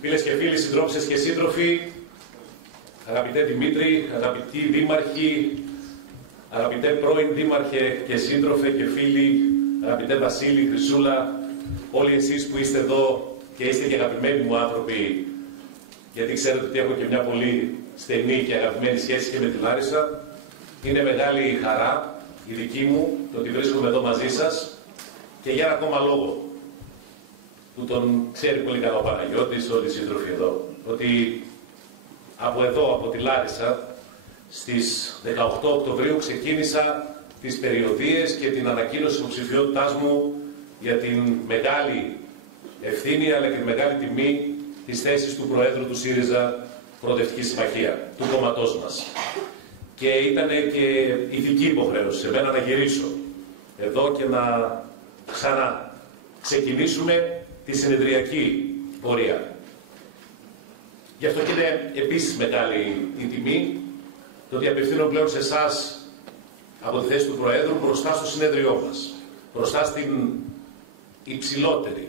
Φίλες και φίλοι, συντρόφισσες και σύντροφοι, αγαπητέ Δημήτρη, αγαπητοί δήμαρχοι, αγαπητέ πρώην δήμαρχε και σύντροφε και φίλοι, αγαπητέ Βασίλη, Χρυσούλα, όλοι εσείς που είστε εδώ και είστε και αγαπημένοι μου άνθρωποι, γιατί ξέρετε ότι έχω και μια πολύ στενή και αγαπημένη σχέση και με τη Λάρισα, είναι μεγάλη χαρά η δική μου το ότι βρίσκομαι εδώ μαζί σας και για ένα ακόμα λόγο που τον ξέρει πολύ καλά ο Παναγιώτης, όλοι οι σύντροφοι εδώ, ότι από εδώ, από τη Λάρισα, στις 18 Οκτωβρίου ξεκίνησα τις περιοδίες και την ανακοίνωση υποψηφιότητάς μου για την μεγάλη ευθύνη αλλά και τη μεγάλη τιμή της θέσης του Προέδρου του ΣΥΡΙΖΑ Προοδευτική Συμμαχία, του κόμματός μας. Και ήταν και ηθική υποχρέωση σε μένα να γυρίσω εδώ και να ξαναξεκινήσουμε τη συνεδριακή πορεία. Γι' αυτό και είναι επίσης μεγάλη η τιμή το ότι απευθύνω πλέον σε εσάς από τη θέση του Προέδρου μπροστά στο συνέδριό μας, μπροστά στην υψηλότερη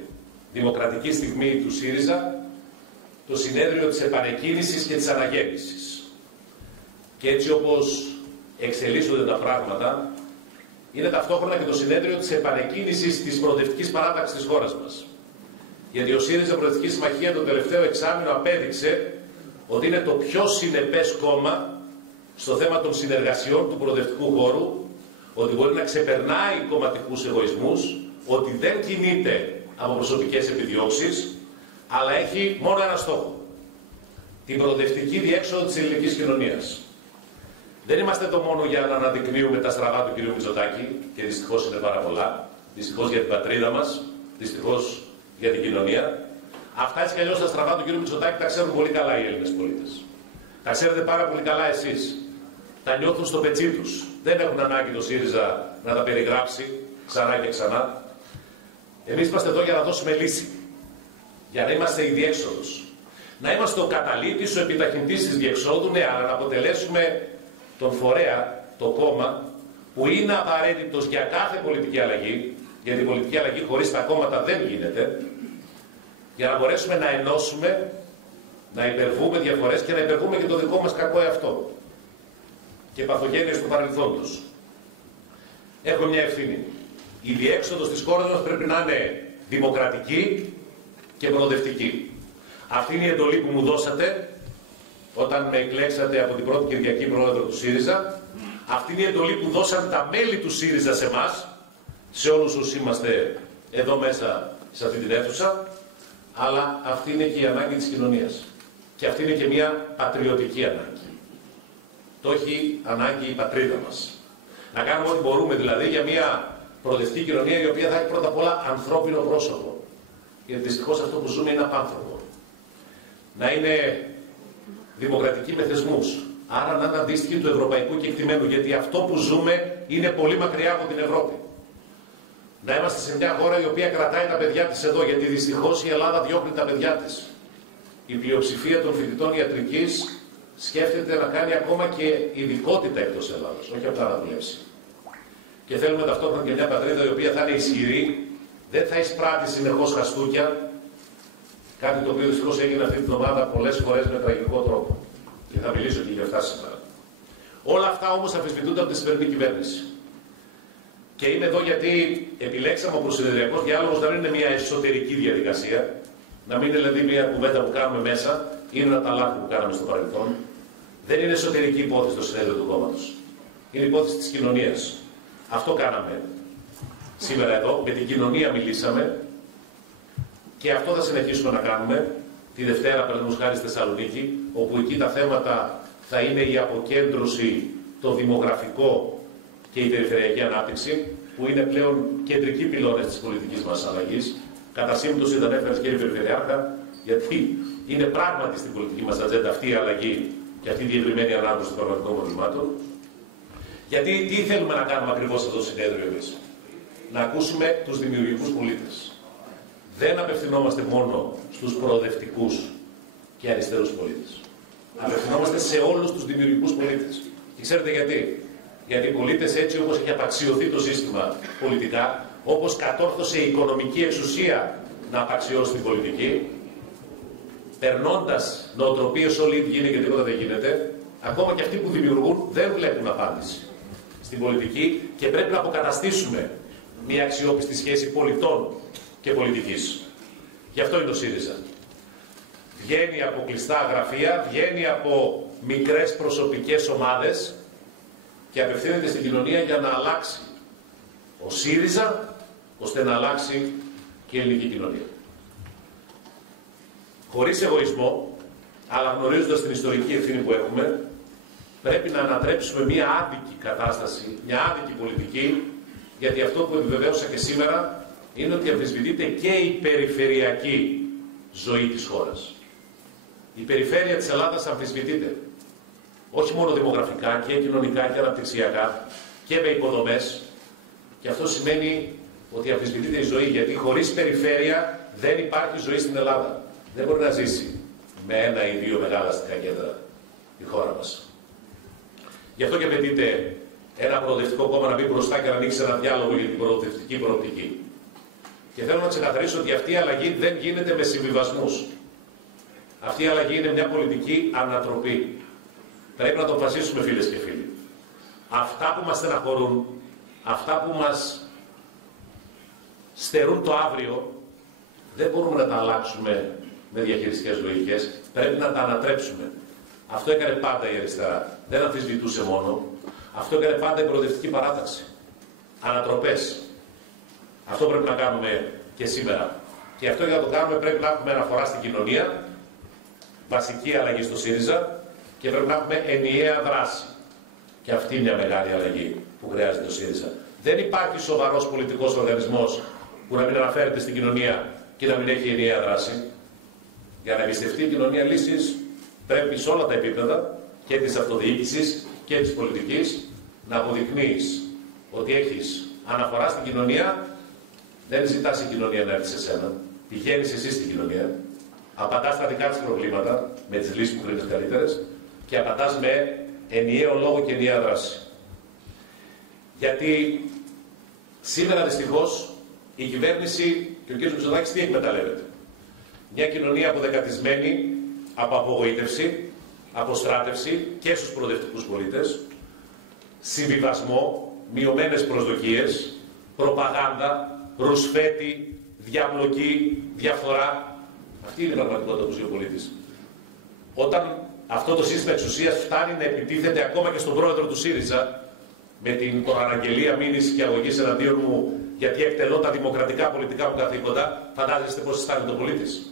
δημοκρατική στιγμή του ΣΥΡΙΖΑ, το συνέδριο της επανεκκίνησης και της αναγέννησης. Και έτσι όπως εξελίσσονται τα πράγματα, είναι ταυτόχρονα και το συνέδριο της επανεκκίνησης της προοδευτικής παράταξης της χώρας μας. Γιατί ο ΣΥΡΙΖΑ Προοδευτική Συμμαχία το τελευταίο εξάμηνο απέδειξε ότι είναι το πιο συνεπές κόμμα στο θέμα των συνεργασιών του προοδευτικού χώρου, ότι μπορεί να ξεπερνάει κομματικούς εγωισμούς, ότι δεν κινείται από προσωπικές επιδιώξεις, αλλά έχει μόνο ένα στόχο: την προοδευτική διέξοδο της ελληνικής κοινωνίας. Δεν είμαστε εδώ μόνο για να αναδεικνύουμε τα στραβά του κ. Μητσοτάκη, και δυστυχώς είναι πάρα πολλά, δυστυχώς για την πατρίδα μας, δυστυχώς για την κοινωνία. Αυτά έτσι κι αλλιώς τα στραβά του κ. Μητσοτάκη τα ξέρουν πολύ καλά οι Έλληνες πολίτες. Τα ξέρετε πάρα πολύ καλά εσείς. Τα νιώθουν στο πετσί τους. Δεν έχουν ανάγκη το ΣΥΡΙΖΑ να τα περιγράψει ξανά και ξανά. Εμείς είμαστε εδώ για να δώσουμε λύση. Για να είμαστε η διέξοδος. Να είμαστε ο καταλήτης, ο επιταχυντής της διεξόδου, ναι, αλλά να αποτελέσουμε τον φορέα, το κόμμα, που είναι απαραίτητος για κάθε πολιτική αλλαγή, γιατί η πολιτική αλλαγή χωρίς τα κόμματα δεν γίνεται, για να μπορέσουμε να ενώσουμε, να υπερβούμε διαφορές και να υπερβούμε και το δικό μας κακό εαυτό και παθογένειες του παρελθόντος. Έχω μια ευθύνη. Η διέξοδος της χώρας μας πρέπει να είναι δημοκρατική και προοδευτική. Αυτή είναι η εντολή που μου δώσατε όταν με εκλέξατε από την πρώτη Κυριακή Πρόεδρο του ΣΥΡΙΖΑ. Αυτή είναι η εντολή που δώσαν τα μέλη του ΣΥΡΙΖΑ σε εμάς, σε όλους όσοι είμαστε εδώ μέσα σε αυτή την αίθουσα, αλλά αυτή είναι και η ανάγκη της κοινωνίας. Και αυτή είναι και μια πατριωτική ανάγκη. Το έχει ανάγκη η πατρίδα μας. Να κάνουμε ό,τι μπορούμε δηλαδή για μια προοδευτική κοινωνία η οποία θα έχει πρώτα απ' όλα ανθρώπινο πρόσωπο. Γιατί δυστυχώς αυτό που ζούμε είναι απάνθρωπο. Να είναι δημοκρατική με θεσμούς. Άρα να είναι αντίστοιχη του ευρωπαϊκού κεκτημένου. Γιατί αυτό που ζούμε είναι πολύ μακριά από την Ευρώπη. Να είμαστε σε μια χώρα η οποία κρατάει τα παιδιά της εδώ. Γιατί δυστυχώς η Ελλάδα διώχνει τα παιδιά της. Η πλειοψηφία των φοιτητών ιατρικής σκέφτεται να κάνει ακόμα και ειδικότητα εκτός Ελλάδος, όχι απλά να δουλέψει. Και θέλουμε ταυτόχρονα και μια πατρίδα η οποία θα είναι ισχυρή, δεν θα εισπράττει συνεχώς χαστούκια, κάτι το οποίο δυστυχώς έγινε αυτή την εβδομάδα πολλές φορές με τραγικό τρόπο. Και θα μιλήσω και για αυτά σήμερα. Όλα αυτά όμως αμφισβητούνται από τη σημερινή κυβέρνηση. Και είμαι εδώ γιατί επιλέξαμε ο συνεδριακός διάλογος να μην είναι μια εσωτερική διαδικασία, να μην είναι δηλαδή μια κουβέντα που κάνουμε μέσα, είναι ένα ταλάκι που κάναμε στο παρελθόν. Δεν είναι εσωτερική υπόθεση το συνέδριο του κόμματος. Είναι υπόθεση της κοινωνίας. Αυτό κάναμε σήμερα εδώ. Με την κοινωνία μιλήσαμε και αυτό θα συνεχίσουμε να κάνουμε τη Δευτέρα, παραδείγματος χάρη στη Θεσσαλονίκη, όπου εκεί τα θέματα θα είναι η αποκέντρωση, το δημογραφικό και η περιφερειακή ανάπτυξη, που είναι πλέον κεντρικοί πυλώνες της πολιτικής μας αλλαγής. Κατά σύμπτωση δεν έφερες, κύριε Περιφερειάρχα, γιατί είναι πράγματι στην πολιτική μας ατζέντα αυτή η αλλαγή και αυτή η διευρυμένη ανάπτυξη των πραγματικών προβλημάτων. Γιατί τι θέλουμε να κάνουμε ακριβώς αυτό το συνέδριο εμείς? Να ακούσουμε τους δημιουργικούς πολίτες. Δεν απευθυνόμαστε μόνο στους προοδευτικούς και αριστερούς πολίτες. Απευθυνόμαστε σε όλους τους δημιουργικούς πολίτες. Και ξέρετε γιατί? Γιατί οι πολίτες, έτσι όπως έχει απαξιωθεί το σύστημα πολιτικά, όπως κατόρθωσε η οικονομική εξουσία να απαξιώσει την πολιτική, περνώντας νοοτροπίες όλοι οι ίδιοι και τίποτα δεν γίνεται, ακόμα και αυτοί που δημιουργούν δεν βλέπουν απάντηση στην πολιτική και πρέπει να αποκαταστήσουμε μια αξιόπιστη σχέση πολιτών και πολιτικής. Γι' αυτό είναι το ΣΥΡΙΖΑ. Βγαίνει από κλειστά γραφεία, βγαίνει από μικρές προσωπικές ομάδες και απευθύνεται στην κοινωνία για να αλλάξει ο ΣΥΡΙΖΑ, ώστε να αλλάξει και η ελληνική κοινωνία. Χωρίς εγωισμό, αλλά γνωρίζοντας την ιστορική ευθύνη που έχουμε, πρέπει να ανατρέψουμε μια άδικη κατάσταση, μια άδικη πολιτική, γιατί αυτό που επιβεβαίωσα και σήμερα είναι ότι αμφισβητείται και η περιφερειακή ζωή της χώρας. Η περιφέρεια της Ελλάδας αμφισβητείται. Όχι μόνο δημογραφικά και κοινωνικά και αναπτυξιακά και με υποδομές. Και αυτό σημαίνει ότι αμφισβητείται η ζωή, γιατί χωρίς περιφέρεια δεν υπάρχει ζωή στην Ελλάδα. Δεν μπορεί να ζήσει με ένα ή δύο μεγάλα αστικά κέντρα η χώρα μας. Γι' αυτό και απαιτείται ένα προοδευτικό κόμμα να μπει μπροστά και να ανοίξει ένα διάλογο για την προοδευτική προοπτική. Και θέλω να ξεκαθαρίσω ότι αυτή η αλλαγή δεν γίνεται με συμβιβασμούς. Αυτή η αλλαγή είναι μια πολιτική ανατροπή. Πρέπει να το αποφασίσουμε, φίλες και φίλοι. Αυτά που μας στεναχωρούν, αυτά που μας στερούν το αύριο, δεν μπορούμε να τα αλλάξουμε με διαχειριστικές λογικές. Πρέπει να τα ανατρέψουμε. Αυτό έκανε πάντα η αριστερά. Δεν αμφισβητούσε μόνο. Αυτό έκανε πάντα η προοδευτική παράταξη. Ανατροπές. Αυτό πρέπει να κάνουμε και σήμερα. Και αυτό για να το κάνουμε πρέπει να έχουμε αναφορά στην κοινωνία, βασική αλλαγή στο ΣΥΡΙΖΑ και πρέπει να έχουμε ενιαία δράση. Και αυτή είναι μια μεγάλη αλλαγή που χρειάζεται το ΣΥΡΙΖΑ. Δεν υπάρχει σοβαρός πολιτικός οργανισμός που να μην αναφέρεται στην κοινωνία και να μην έχει ενιαία δράση. Για να εμπιστευτεί η κοινωνία λύσεις, πρέπει σε όλα τα επίπεδα και της αυτοδιοίκησης και της πολιτικής να αποδεικνύεις ότι έχεις αναφορά στην κοινωνία. Δεν ζητάς η κοινωνία να έρθει σε σένα. Πηγαίνεις εσύ στην κοινωνία, απαντάς τα δικά της προβλήματα με τις λύσεις που κρίνεις καλύτερες και απαντάς με ενιαίο λόγο και ενιαία δράση. Γιατί σήμερα δυστυχώς η κυβέρνηση και ο κ. Μητσοτάκης τι εκμεταλλεύεται? Μια κοινωνία αποδεκατισμένη από απογοήτευση, αποστράτευση και στους προοδευτικούς πολίτες, συμβιβασμό, μειωμένες προσδοκίες, προπαγάνδα, ρουσφέτη, διαπλοκή, διαφθορά. Αυτή είναι η πραγματικότητα που ζει ο πολίτης. Όταν αυτό το σύστημα εξουσίας φτάνει να επιτίθεται ακόμα και στον πρόεδρο του ΣΥΡΙΖΑ με την προαναγγελία μήνυσης και αγωγής εναντίον μου γιατί εκτελώ τα δημοκρατικά πολιτικά μου καθήκοντα, φαντάζεστε πώς αισθάνεται ο πολίτης?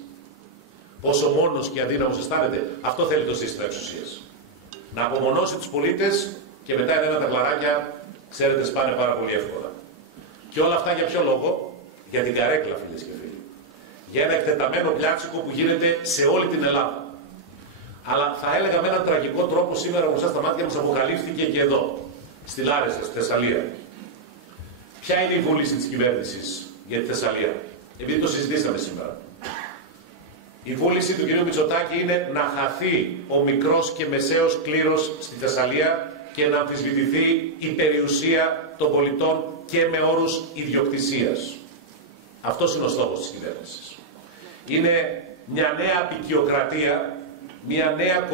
Πόσο μόνος και αδύναμος αισθάνεται? Αυτό θέλει το σύστημα εξουσίας. Να απομονώσει τους πολίτες και μετά είναι τα κλαράκια, ξέρετε, σπάνε πάρα πολύ εύκολα. Και όλα αυτά για ποιο λόγο? Για την καρέκλα, φίλες και φίλοι. Για ένα εκτεταμένο πλιάτσικο που γίνεται σε όλη την Ελλάδα. Αλλά θα έλεγα με έναν τραγικό τρόπο σήμερα μπροστά στα μάτια μας αποκαλύφθηκε και εδώ, στη Λάρισα, στη Θεσσαλία. Ποια είναι η βούληση της κυβέρνησης για τη Θεσσαλία? Επειδή το συζητήσαμε σήμερα. Η βούληση του κ. Μητσοτάκη είναι να χαθεί ο μικρός και μεσαίος κλήρος στη Θεσσαλία και να αμφισβητηθεί η περιουσία των πολιτών και με όρους ιδιοκτησίας. Αυτός είναι ο στόχος της κυβέρνησης. Είναι μια νέα απικιοκρατία, μια νέα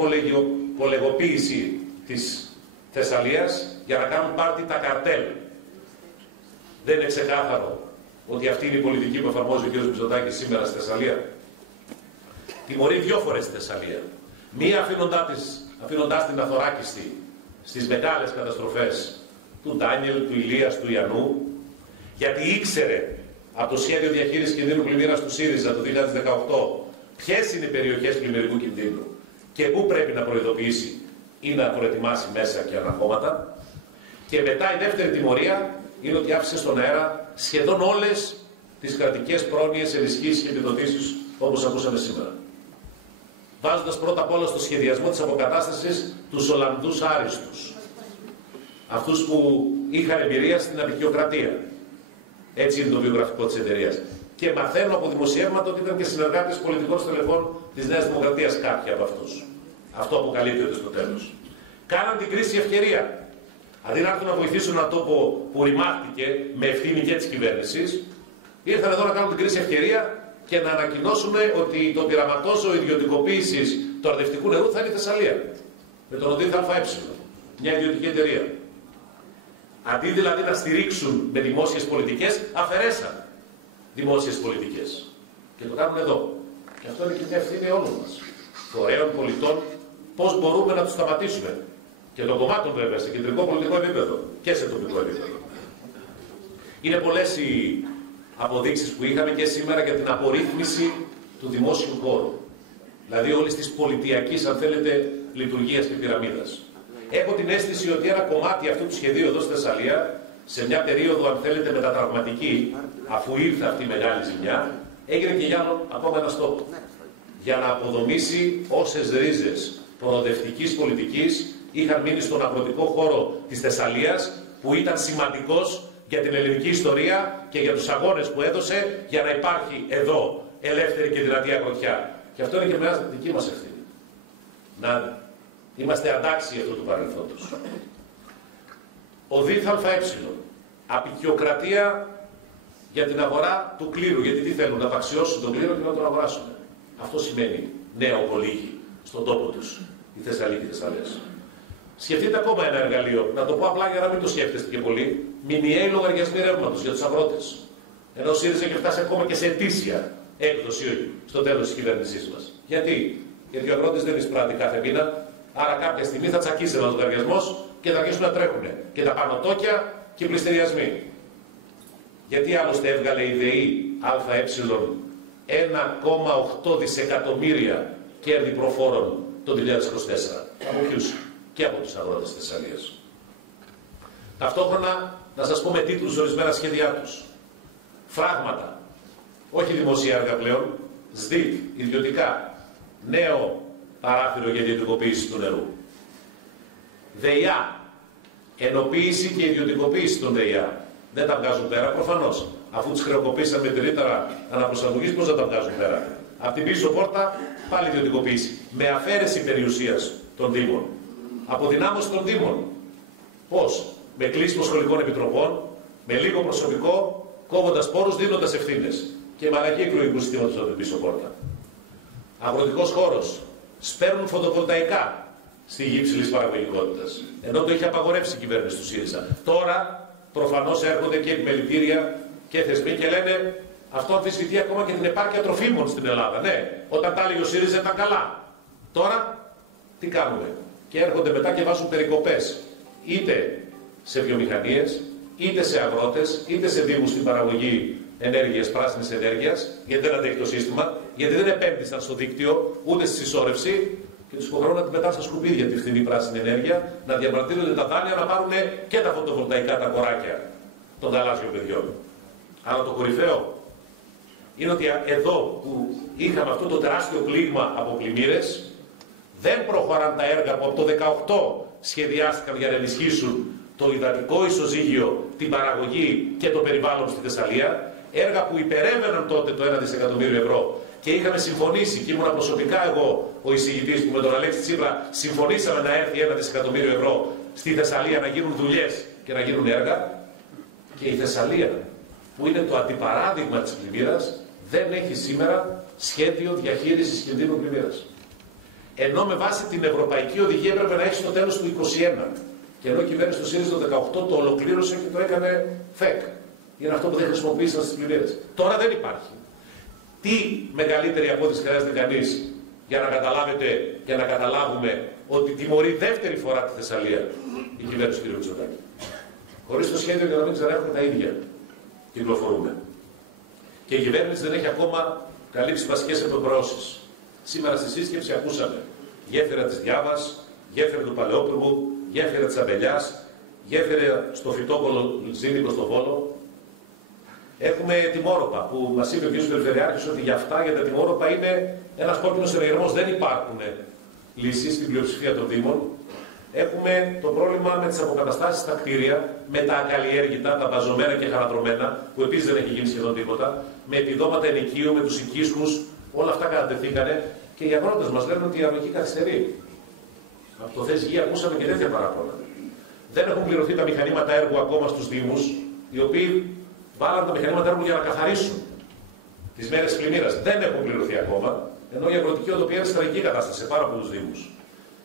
κολεγοποίηση της Θεσσαλίας για να κάνουν πάρτι τα καρτέλ. Δεν είναι ξεκάθαρο ότι αυτή είναι η πολιτική που εφαρμόζει ο κ. Μητσοτάκης σήμερα στη Θεσσαλία? Τιμωρεί δύο φορές στη Θεσσαλία. Μία αφήνοντάς την αθωράκιστη στις μεγάλες καταστροφές του Ντάνιελ, του Ηλίας, του Ιαννού, γιατί ήξερε από το σχέδιο διαχείρισης κινδύνου πλημμύρας του ΣΥΡΙΖΑ το 2018 ποιες είναι οι περιοχές πλημμυρικού κινδύνου και πού πρέπει να προειδοποιήσει ή να προετοιμάσει μέσα και αναχώματα. Και μετά η δεύτερη τιμωρία είναι ότι άφησε στον αέρα σχεδόν όλες τις κρατικές πρόνοιες, ενισχύσεις και επιδοτήσεις όπως ακούσαμε σήμερα. Βάζοντας πρώτα απ' όλα στο σχεδιασμό της αποκατάστασης τους Ολλανδούς άριστους. Αυτούς που είχαν εμπειρία στην απικιοκρατία. Έτσι είναι το βιογραφικό της εταιρείας. Και μαθαίνω από δημοσιεύματα ότι ήταν και συνεργάτες πολιτικών στελεχών της Νέας Δημοκρατίας κάποιοι από αυτούς. Αυτό αποκαλύπτεται στο τέλος. Κάναν την κρίση ευκαιρία. Αντί να έρθουν να βοηθήσουν έναν τόπο που ρημάχτηκε με ευθύνη και της κυβέρνησης, ήρθαν εδώ να κάνουν την κρίση ευκαιρία και να ανακοινώσουν ότι το πειραματόζωο ιδιωτικοποίησης του αρδευτικού νερού θα είναι η Θεσσαλία. Με τον ΟΔΙΘ ΑΕ, μια ιδιωτική εταιρεία. Αντί δηλαδή να στηρίξουν με δημόσιες πολιτικές, αφαιρέσαν δημόσιες πολιτικές. Και το κάνουν εδώ. Και αυτό είναι και μια ευθύνη όλων μας. Φορέων, πολιτών, πώς μπορούμε να τους σταματήσουμε. Και των κομμάτων βέβαια, σε κεντρικό πολιτικό επίπεδο και σε τοπικό επίπεδο. Είναι πολλές οι αποδείξεις που είχαμε και σήμερα για την απορρίθμιση του δημόσιου χώρου. Δηλαδή όλης της πολιτιακής, αν θέλετε, λειτουργίας και πυραμίδας. Έχω την αίσθηση ότι ένα κομμάτι αυτού του σχεδίου εδώ στη Θεσσαλία, σε μια περίοδο, αν θέλετε, μετατραυματική, αφού ήρθε αυτή η μεγάλη ζημιά, έγινε και για άλλο ακόμα ένα στόχο. Για να αποδομήσει όσες ρίζες προοδευτικής πολιτικής είχαν μείνει στον αγροτικό χώρο της Θεσσαλίας, που ήταν σημαντικός για την ελληνική ιστορία και για τους αγώνες που έδωσε για να υπάρχει εδώ ελεύθερη και δυνατή αγροτιά. Και αυτό είναι και μια δική μας ευθύνη. Να είμαστε αντάξιοι αυτού του παρελθόντος. ΟΔΙΘ ΑΕ. Απικιοκρατία για την αγορά του κλήρου. Γιατί τι θέλουν, να απαξιώσουν τον κλήρο και να τον αγοράσουν. Αυτό σημαίνει νέο κολύγι στον τόπο τους, η Θεσσαλία και η Θεσσαλίας. Σκεφτείτε ακόμα ένα εργαλείο, να το πω απλά για να μην το σκέφτεστε και πολύ. Μηνιαίοι λογαριασμοί ρεύματος για τους αγρότες. Ενώ ο ΣΥΡΙΖΑ έχει φτάσει ακόμα και σε ετήσια έκδοση στο τέλος της κυβέρνησής μας. Γιατί ο αγρότης δεν εισπράττει κάθε μήνα, άρα κάποια στιγμή θα τσακίσει ένας λογαριασμός και θα αρχίσουν να τρέχουν και τα πανωτόκια και οι πληστηριασμοί. Γιατί άλλωστε έβγαλε η ΔΕΗ ΑΕ 1,8 δισεκατομμύρια κέρδη προφόρων το 2024. Από ποιους? Και από τους αγρότες της Θεσσαλίας. Ταυτόχρονα, να σας πω με τίτλους ορισμένα σχέδιά τους. Φράγματα. Όχι δημοσία έργα πλέον. ΣΔΙΤ, ιδιωτικά. Νέο παράθυρο για ιδιωτικοποίηση του νερού. ΔΕΙΑ. Ενοποίηση και ιδιωτικοποίηση των ΔΕΙΑ. Δεν τα βγάζουν πέρα προφανώς. Αφού τους χρεοκοπήσαμε τη ρήτρα αναπροσαρμογής, πώς θα τα βγάζουν πέρα? Από την πίσω πόρτα πάλι ιδιωτικοποίηση. Με αφαίρεση περιουσίας των Δήμων. Αποδυνάμωση των Δήμων. Πώς? Με κλείσιμο σχολικών επιτροπών, με λίγο προσωπικό, κόβοντας πόρους, δίνοντας ευθύνες. Και μαλακή εκλογικού συστήματος από την πίσω πόρτα. Αγροτικός χώρος. Σπέρνουν φωτοβολταϊκά στη γη υψηλής παραγωγικότητας. Ενώ το είχε απαγορεύσει η κυβέρνηση του ΣΥΡΙΖΑ. Τώρα προφανώς έρχονται και επιμελητήρια και θεσμοί και λένε αυτό αμφισβητεί ακόμα και την επάρκεια τροφίμων στην Ελλάδα. Ναι, όταν τα έλεγε ο ΣΥΡΙΖΑ ήταν καλά. Τώρα τι κάνουμε? Και έρχονται μετά και βάζουν περικοπές είτε σε βιομηχανίες, είτε σε αγρότες, είτε σε δήμους στην παραγωγή ενέργειας, πράσινης ενέργειας, γιατί δεν αντέχει το σύστημα, γιατί δεν επένδυσαν στο δίκτυο ούτε στη συσσόρευση και τους υποχρεώνουν να την πετάνε στα σκουπίδια τη φθηνή πράσινη ενέργεια, να διαμαρτύρονται τα δάνεια, να πάρουν και τα φωτοβολταϊκά τα κοράκια των γαλάζιων παιδιών. Αλλά το κορυφαίο είναι ότι εδώ που είχαμε αυτό το τεράστιο πλήγμα από πλημμύρες, δεν προχωράν τα έργα που από το 2018 σχεδιάστηκαν για να ενισχύσουν το υδατικό ισοζύγιο, την παραγωγή και το περιβάλλον στη Θεσσαλία. Έργα που υπερεύαιναν τότε το 1 δισεκατομμύριο ευρώ και είχαμε συμφωνήσει, και ήμουν προσωπικά εγώ ο εισηγητής που με τον Αλέξη Τσίπρα συμφωνήσαμε να έρθει 1 δισεκατομμύριο ευρώ στη Θεσσαλία να γίνουν δουλειές και να γίνουν έργα. Και η Θεσσαλία, που είναι το αντιπαράδειγμα της πλημμύρας, δεν έχει σήμερα σχέδιο διαχείρισης κινδύνου πλημμύρας. Ενώ με βάση την Ευρωπαϊκή Οδηγία έπρεπε να έχει στο τέλος του 2021. Και ενώ η κυβέρνηση του ΣΥΡΙΖΑ το 2018 το ολοκλήρωσε και το έκανε ΦΕΚ. Είναι αυτό που δεν χρησιμοποίησαν στις πλημμύρες. Τώρα δεν υπάρχει. Τι μεγαλύτερη απόδειξη χρειάζεται κανείς για να καταλάβετε και να καταλάβουμε ότι τιμωρεί δεύτερη φορά τη Θεσσαλία η κυβέρνηση του κ. Μητσοτάκη? Χωρίς το σχέδιο για να μην ξαναέχουμε τα ίδια κυκλοφορούμε. Και η κυβέρνηση δεν έχει ακόμα καλύψει βασικές επιπροώσεις. Σήμερα στη σύσκεψη ακούσαμε γέφυρα της Διάβας, γέφυρα του Παλαιόπουργου, γέφυρα της Αμπελιάς, γέφυρα στο Φυτόπολο Ζήνικο στο Βόλο. Έχουμε τιμόρροπα που μας είπε ο κ. Περιφερειάρχης ότι για αυτά, για τα τιμόρροπα, είναι ένας κόκκινος ενεργερμός. Δεν υπάρχουν λύσεις στην πλειοψηφία των Δήμων. Έχουμε το πρόβλημα με τις αποκαταστάσεις στα κτίρια, με τα ακαλλιέργητα, τα μπαζωμένα και χαρατρωμένα, που επίσης δεν έχει γίνει σχεδόν τίποτα, με επιδόματα ενοικίου, με τους οικίσκους, όλα αυτά κατατεθήκανε και οι αγρότες μας λένε ότι η αγροτική καθυστερεί. Από το ΘΕΣ Γη ακούσαμε και τέτοια παράπονα. Δεν έχουν πληρωθεί τα μηχανήματα έργου ακόμα στους Δήμους, οι οποίοι βάλαν τα μηχανήματα έργου για να καθαρίσουν τις μέρες πλημμύρας. Δεν έχουν πληρωθεί ακόμα, ενώ η αγροτική οδοπία είναι σε τραγική κατάσταση σε πάρα πολλούς Δήμους.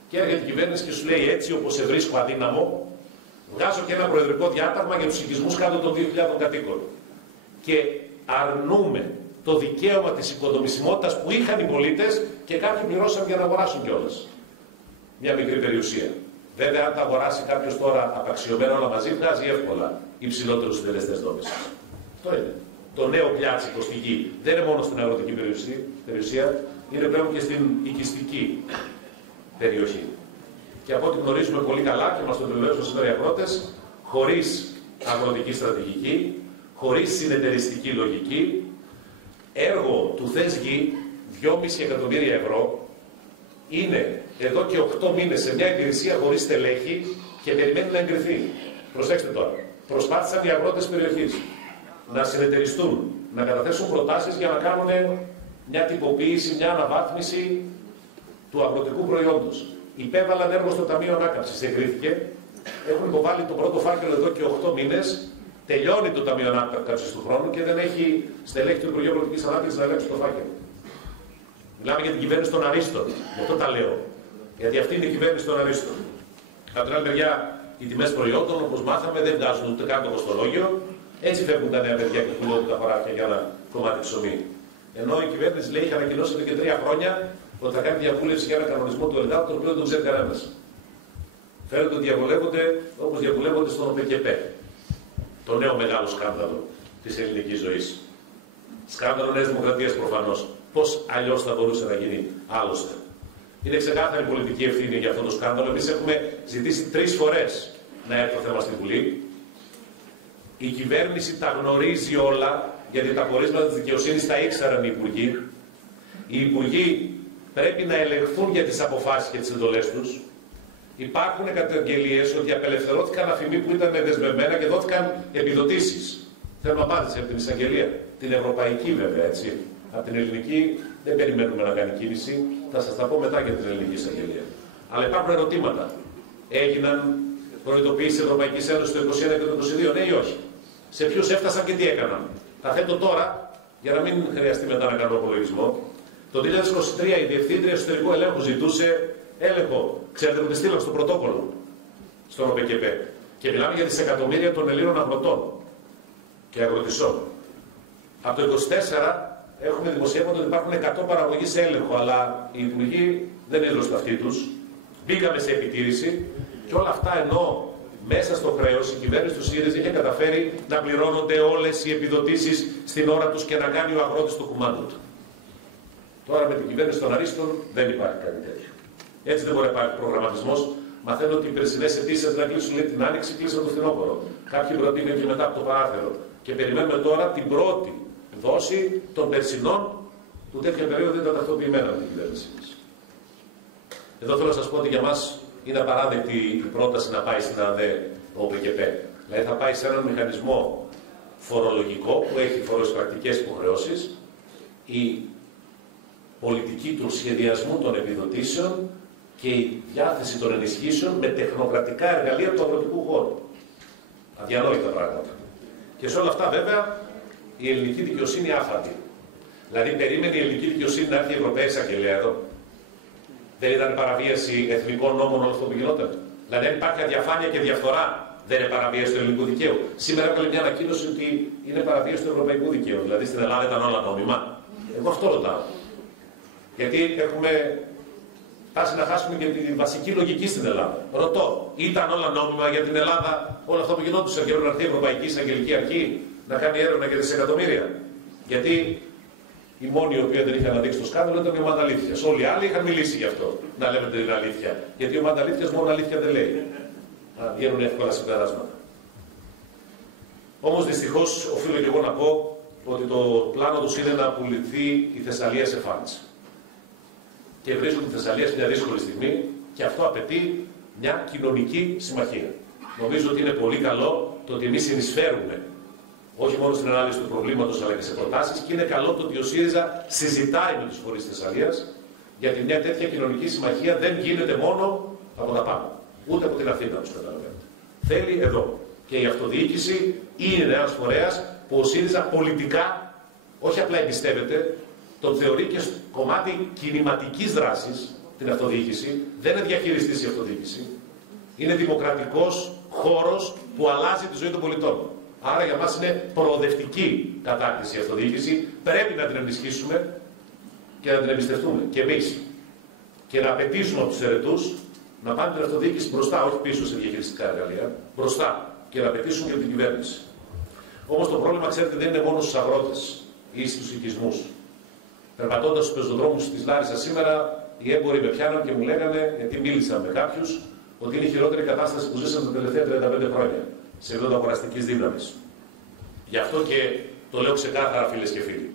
Και έρχεται η κυβέρνηση και σου λέει: έτσι όπως σε βρίσκω αδύναμο, βγάζω και ένα προεδρικό διάταγμα για τους οικισμούς κάτω των 2.000 κατοίκων. Και αρνούμε το δικαίωμα της οικοδομησιμότητας που είχαν οι πολίτες και κάποιοι πληρώσαν για να αγοράσουν κιόλας. Μια μικρή περιουσία. Βέβαια, αν τα αγοράσει κάποιος τώρα απαξιωμένα όλα μαζί, βγάζει εύκολα υψηλότερους συντελεστές δόμησης. Αυτό είναι. Το νέο πιάτσικο στη γη δεν είναι μόνο στην αγροτική περιουσία, είναι πλέον και στην οικιστική περιοχή. Και από ό,τι γνωρίζουμε πολύ καλά και μας το επιβεβαίωσαν σήμερα οι αγρότες, χωρίς αγροτική στρατηγική, χωρίς συνεταιριστική λογική, έργο του Θες Γη, 2,5 εκατομμύρια ευρώ, είναι εδώ και 8 μήνες σε μια υπηρεσία χωρίς στελέχη και περιμένει να εγκριθεί. Προσέξτε τώρα. Προσπάθησαν οι αγρότες περιοχής να συνεταιριστούν, να καταθέσουν προτάσεις για να κάνουν μια τυποποίηση, μια αναβάθμιση του αγροτικού προϊόντος. Υπέβαλαν έργο στο Ταμείο Ανάκαμψης, εγκρίθηκε. Έχουν υποβάλει το πρώτο φάκελο εδώ και 8 μήνες. Τελειώνει το Ταμείο Ανάκαμψης του χρόνου και δεν έχει στελέχη του Υπουργείου Αγροτικής Ανάπτυξης να ελέγξει το φάκελο. Μιλάμε για την κυβέρνηση των Αρίστων. Γι' αυτό τα λέω. Γιατί αυτή είναι η κυβέρνηση των Αρίστων. Από την άλλη μεριά, οι τιμές προϊόντων, όπως μάθαμε, δεν βγάζουν ούτε καν το κοστολόγιο. Έτσι φεύγουν τα νέα παιδιά και πουλώνουν τα χωράφια για ένα κομμάτι ψωμί. Ενώ η κυβέρνηση λέει, είχε ανακοινώσει εδώ και 3 χρόνια ότι θα κάνει διαβούλευση για ένα κανονισμό του ΕΛΓΑ, τον οποίο δεν τον ξέρει κανένας. Φαίνεται ότι διαβουλεύονται όπως διαβουλεύονται στον ΟΠΕΚΕΠ. Το νέο μεγάλο σκάνδαλο της ελληνικής ζωής. Σκάνδαλο Νέας Δημοκρατίας προφανώς. Πώς αλλιώς θα μπορούσε να γίνει άλλωστε. Είναι ξεκάθαρη πολιτική ευθύνη για αυτό το σκάνδαλο. Εμείς έχουμε ζητήσει 3 φορές να έρθει το θέμα στη Βουλή. Η κυβέρνηση τα γνωρίζει όλα, γιατί τα πορίσματα της δικαιοσύνης τα ήξεραν οι υπουργοί. Οι υπουργοί πρέπει να ελεγχθούν για τις αποφάσεις και τις εντολές τους. Υπάρχουν καταγγελίες ότι απελευθερώθηκαν αφημοί που ήταν δεσμευμένα και δόθηκαν επιδοτήσεις. Θέλω απάντηση από την εισαγγελία. Την ευρωπαϊκή βέβαια, έτσι. Από την ελληνική δεν περιμένουμε να κάνει κίνηση. Θα σας τα πω μετά για την ελληνική εισαγγελία. Αλλά υπάρχουν ερωτήματα. Έγιναν προειδοποιήσεις της Ευρωπαϊκής Ένωσης το 2021 και το 2022, ναι ή όχι? Σε ποιους έφτασαν και τι έκαναν? Τα θέτω τώρα για να μην χρειαστεί μετά να κάνω απολογισμό. Το 2023 η Διευθύντρια Εσωτερικού Ελέγχου ζητούσε έλεγχο. Ξέρετε που τη στείλαν στο πρωτόκολλο, στον ΟΠΕΚΕΠ. Και μιλάμε για δισεκατομμύρια των Ελλήνων αγροτών και αγροτησών. Από το 2024 έχουμε δημοσιεύματα ότι υπάρχουν 100 παραγωγή σε έλεγχο, αλλά οι υπουργοί δεν έδωσαν τα αυτή τους. Μπήκαμε σε επιτήρηση και όλα αυτά ενώ μέσα στο χρέος η κυβέρνηση του ΣΥΡΙΖΑ είχε καταφέρει να πληρώνονται όλες οι επιδοτήσεις στην ώρα τους και να κάνει ο αγρότης το κουμάντο του. Τώρα με την κυβέρνηση των Αρίστων δεν υπάρχει κάτι τέτοιο. Έτσι δεν μπορεί να υπάρχει προγραμματισμός. Μαθαίνω ότι οι περσινές αιτήσεις να κλείσουν την άνοιξη, κλείσαν το φθινόπωρο. Κάποιοι προτείνουν και μετά από το παράθυρο. Και περιμένουμε τώρα την πρώτη δόση των περσινών που τέτοια περίοδο δεν ήταν ταυτοποιημένα με την κυβέρνηση μας. Εδώ θέλω να σας πω ότι για μας είναι απαράδεκτη η πρόταση να πάει στην ΑΔΕ ο ΟΠΕΚΕΠ. Δηλαδή θα πάει σε έναν μηχανισμό φορολογικό που έχει φοροεισπρακτικές υποχρεώσεις. Η πολιτική του σχεδιασμού των επιδοτήσεων και η διάθεση των ενισχύσεων με τεχνοκρατικά εργαλεία του αγροτικού χώρου. Αδιανόητα πράγματα. Και σε όλα αυτά βέβαια η ελληνική δικαιοσύνη άφαντη. Δηλαδή περίμενε η ελληνική δικαιοσύνη να έρθει η Ευρωπαϊκή Εισαγγελία εδώ. Δεν ήταν παραβίαση εθνικών νόμων όλο αυτό που γινόταν? Δηλαδή αν υπάρχει αδιαφάνεια και διαφθορά, δεν είναι παραβίαση του ελληνικού δικαίου? Σήμερα έβγαλε μια ανακοίνωση ότι είναι παραβίαση του ευρωπαϊκού δικαίου. Δηλαδή στην Ελλάδα ήταν όλα νόμιμα. Εγώ αυτό ρωτάω. Γιατί έχουμε φτάσει να χάσουμε και τη βασική λογική στην Ελλάδα. Ρωτώ, ήταν όλα νόμιμα για την Ελλάδα όλο αυτό που γινόντουσαν και έπρεπε να έρθει η Ευρωπαϊκή Εισαγγελική Αρχή να κάνει έρευνα για δισεκατομμύρια? Γιατί οι μόνοι οι οποίοι δεν είχαν αναδείξει το σκάνδαλο ήταν η ομάδα αλήθειας. Όλοι οι άλλοι είχαν μιλήσει γι' αυτό. Να λέμε την αλήθεια. Γιατί η ομάδα αλήθειας μόνο αλήθεια δεν λέει. Να βγαίνουν εύκολα συμπεράσματα. Όμως δυστυχώς οφείλω και εγώ να πω ότι το πλάνο τους είναι να πουληθεί η Θεσσαλία σε φάντς. Και βρίσκουν τη Θεσσαλία σε μια δύσκολη στιγμή και αυτό απαιτεί μια κοινωνική συμμαχία. Νομίζω ότι είναι πολύ καλό το ότι εμείς συνεισφέρουμε όχι μόνο στην ανάλυση του προβλήματος αλλά και σε προτάσεις, και είναι καλό το ότι ο ΣΥΡΙΖΑ συζητάει με τους φορείς της Θεσσαλίας, γιατί μια τέτοια κοινωνική συμμαχία δεν γίνεται μόνο από τα πάνω, ούτε από την Αθήνα, όπως καταλαβαίνετε. θέλει εδώ. Και η αυτοδιοίκηση είναι ένας φορέας που ο ΣΥΡΙΖΑ πολιτικά, όχι απλά εμπιστεύεται, τον θεωρεί και κομμάτι κινηματικής δράσης, την αυτοδιοίκηση. Δεν είναι διαχειριστής η αυτοδιοίκηση. Είναι δημοκρατικός χώρος που αλλάζει τη ζωή των πολιτών. Άρα για μας είναι προοδευτική κατάκτηση η αυτοδιοίκηση. Πρέπει να την ενισχύσουμε και να την εμπιστευτούμε και εμείς. Και να απαιτήσουμε από τους ερετούς να πάνε την αυτοδιοίκηση μπροστά, όχι πίσω σε διαχειριστικά εργαλεία, μπροστά και να απαιτήσουν και από την κυβέρνηση. Όμως το πρόβλημα, ξέρετε, δεν είναι μόνο στους αγρότες ή στους οικισμούς. Περπατώντας στους πεζοδρόμους της Λάρισσας σήμερα, οι έμποροι με πιάναν και μου λέγανε, γιατί μίλησα με κάποιους, ότι είναι η χειρότερη κατάσταση που ζήσαμε τα τελευταία 35 χρόνια σε επίπεδο αγοραστικής δύναμης. Γι' αυτό και το λέω ξεκάθαρα, φίλες και φίλοι.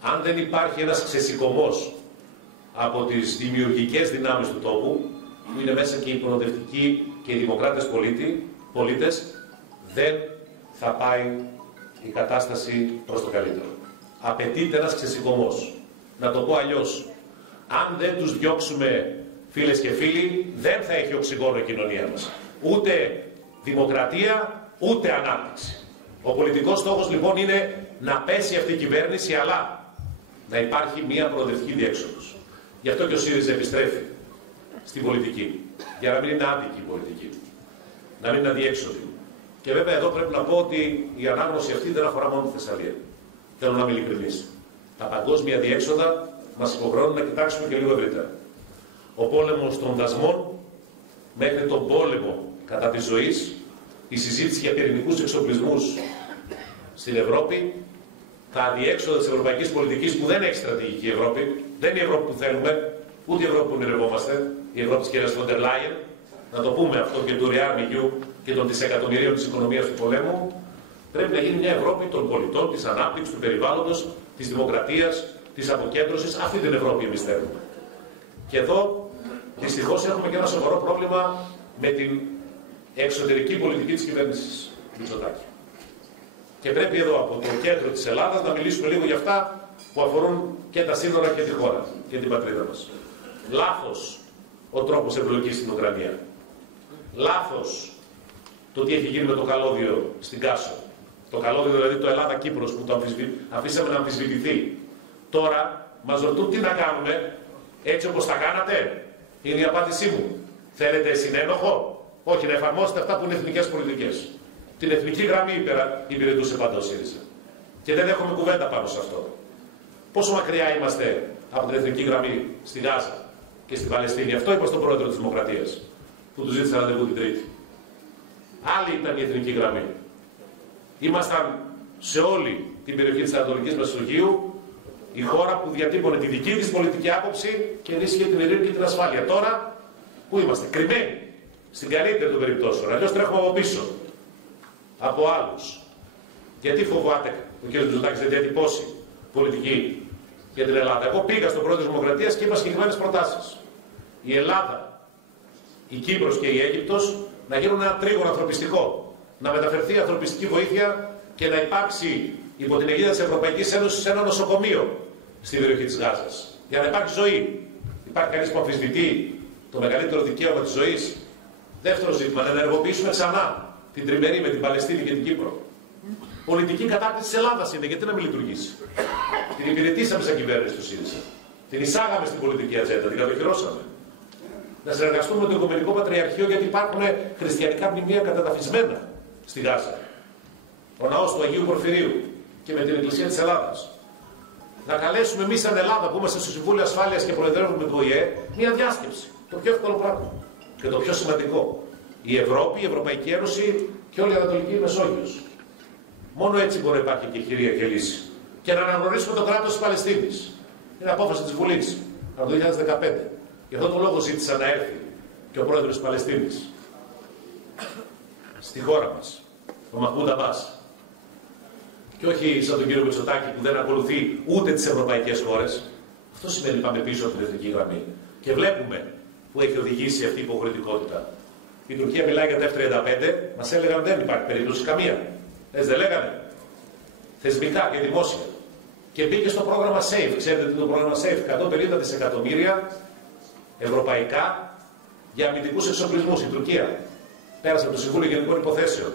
Αν δεν υπάρχει ένας ξεσηκωμός από τις δημιουργικές δυνάμεις του τόπου, που είναι μέσα και οι προοδευτικοί και οι δημοκράτες πολίτες, δεν θα πάει η κατάσταση προς το καλύτερο. Απαιτείται ένας ξεσηκωμός. Να το πω αλλιώς. Αν δεν τους διώξουμε, φίλες και φίλοι, δεν θα έχει οξυγόνο η κοινωνία μας. Ούτε δημοκρατία, ούτε ανάπτυξη. Ο πολιτικός στόχος λοιπόν είναι να πέσει αυτή η κυβέρνηση, αλλά να υπάρχει μια προοδευτική διέξοδος. Γι' αυτό και ο ΣΥΡΙΖΑ επιστρέφει στην πολιτική. Για να μην είναι άδικη η πολιτική. Να μην είναι αδιέξοδη. Και βέβαια εδώ πρέπει να πω ότι η ανάγνωση αυτή δεν αφορά μόνο τη Θεσσαλία. Θέλω να είμαι ειλικρινής. Τα παγκόσμια διέξοδα μας υποχρεώνουν να κοιτάξουμε και λίγο ευρύτερα. Ο πόλεμος των δασμών μέχρι τον πόλεμο κατά της ζωής, η συζήτηση για πυρηνικούς εξοπλισμούς στην Ευρώπη, τα αδιέξοδα της ευρωπαϊκής πολιτικής που δεν έχει στρατηγική Ευρώπη, δεν είναι η Ευρώπη που θέλουμε, ούτε η Ευρώπη που ονειρευόμαστε, η Ευρώπη της κυρίας Φοντερ Λάιεν, να το πούμε αυτό και του Ριάρμιγιου και των δισεκατομμυρίων της οικονομίας του πολέμου. Πρέπει να γίνει μια Ευρώπη των πολιτών, της ανάπτυξης, του περιβάλλοντος, της δημοκρατίας, της αποκέντρωσης. Αυτή την Ευρώπη εμείς θέλουμε. Και εδώ δυστυχώς έχουμε και ένα σοβαρό πρόβλημα με την εξωτερική πολιτική της κυβέρνησης Μητσοτάκη. Και πρέπει εδώ από το κέντρο της Ελλάδας να μιλήσουμε λίγο για αυτά που αφορούν και τα σύνορα και τη χώρα και την πατρίδα μας. Λάθος ο τρόπος εμπλοκής στην Ουκρανία. Λάθος το τι έχει γίνει με το καλώδιο στην Κάσο. Το καλώδιο δηλαδή το Ελλάδα-Κύπρος που το αφήσαμε να αμφισβητηθεί. Τώρα μας ρωτούν τι να κάνουμε, έτσι όπως τα κάνατε. Είναι η απάντησή μου. Θέλετε συνένοχο? Όχι, να εφαρμόσετε αυτά που είναι εθνικές πολιτικές. Την εθνική γραμμή υπηρετούσε πάντα ο ΣΥΡΙΖΑ. Και δεν έχουμε κουβέντα πάνω σε αυτό. Πόσο μακριά είμαστε από την εθνική γραμμή στη Γάζα και στην Παλαιστίνη? Αυτό είπα στον πρόεδρο της Δημοκρατίας, που του ζήτησε ραντεβού την Τρίτη. Άλλη ήταν η εθνική γραμμή. Ήμασταν σε όλη την περιοχή της Ανατολικής Μεσογείου η χώρα που διατύπωνε τη δική της πολιτική άποψη και ενίσχυε την ειρήνη και την ασφάλεια. Τώρα, πού είμαστε? Κρυμμένοι. Στην καλύτερη των περιπτώσεων. Αλλιώς τρέχουμε από πίσω. Από άλλους. Γιατί φοβάται ο κ. Μητσοτάκης να διατυπώσει πολιτική για την Ελλάδα? Εγώ πήγα στον πρόεδρο της Δημοκρατίας και είπα συγκεκριμένες προτάσεις. Η Ελλάδα, η Κύπρος και η Αίγυπτος να γίνουν ένα τρίγωνο ανθρωπιστικό. Να μεταφερθεί ανθρωπιστική βοήθεια και να υπάρξει υπό την αιγίδα της Ευρωπαϊκής Ένωσης ένα νοσοκομείο στην περιοχή της Γάζας. Για να υπάρχει ζωή. Υπάρχει κανείς που αμφισβητεί το μεγαλύτερο δικαίωμα της ζωής? Δεύτερο ζήτημα, να ενεργοποιήσουμε ξανά την τριμερή με την Παλαιστίνη και την Κύπρο. Πολιτική κατάκτηση της Ελλάδας είναι, γιατί να μην λειτουργήσει? Την υπηρετήσαμε σαν κυβέρνηση του ΣΥΡΙΖΑ. Την εισάγαμε στην πολιτική ατζέντα, την κατοχυρώσαμε. Να συνεργαστούμε με το Οικουμενικό Πατριαρχείο, γιατί υπάρχουν χριστιανικά μνημεία καταταφισμένα στη Γάζα. Ο ναός του Αγίου Πορφυρίου και με την Εκκλησία της Ελλάδας. Να καλέσουμε εμείς σαν Ελλάδα που είμαστε στο Συμβούλιο Ασφάλειας και προεδρεύουμε το ΟΗΕ μια διάσκεψη. Το πιο εύκολο πράγμα. Και το πιο σημαντικό. Η Ευρώπη, η Ευρωπαϊκή Ένωση και όλη η Ανατολική Μεσόγειος. Μόνο έτσι μπορεί να υπάρχει και χειρία και λύση. Και να αναγνωρίσουμε το κράτος της Παλαιστίνης. Είναι απόφαση της Βουλής από το 2015. Γι' αυτό τον λόγο ζήτησα να έρθει και ο πρόεδρος της Παλαιστίνης στη χώρα μας, ο Μαχμούντ Αμπάς. Και όχι σαν τον κύριο Μητσοτάκη που δεν ακολουθεί ούτε τις ευρωπαϊκές χώρες. Αυτό σημαίνει πάμε πίσω από την εθνική γραμμή. Και βλέπουμε που έχει οδηγήσει αυτή η υποχρεωτικότητα. Η Τουρκία μιλάει για τα F-35, μας έλεγαν δεν υπάρχει περίπτωση καμία. Έτσι δεν λέγανε? Θεσμικά και δημόσια. Και μπήκε στο πρόγραμμα SAFE. Ξέρετε τι είναι το πρόγραμμα SAFE? 150 δισεκατομμύρια ευρωπαϊκά για αμυντικούς εξοπλισμούς. Η Τουρκία. Πέρασε από το Συμβούλιο Γενικών Υποθέσεων.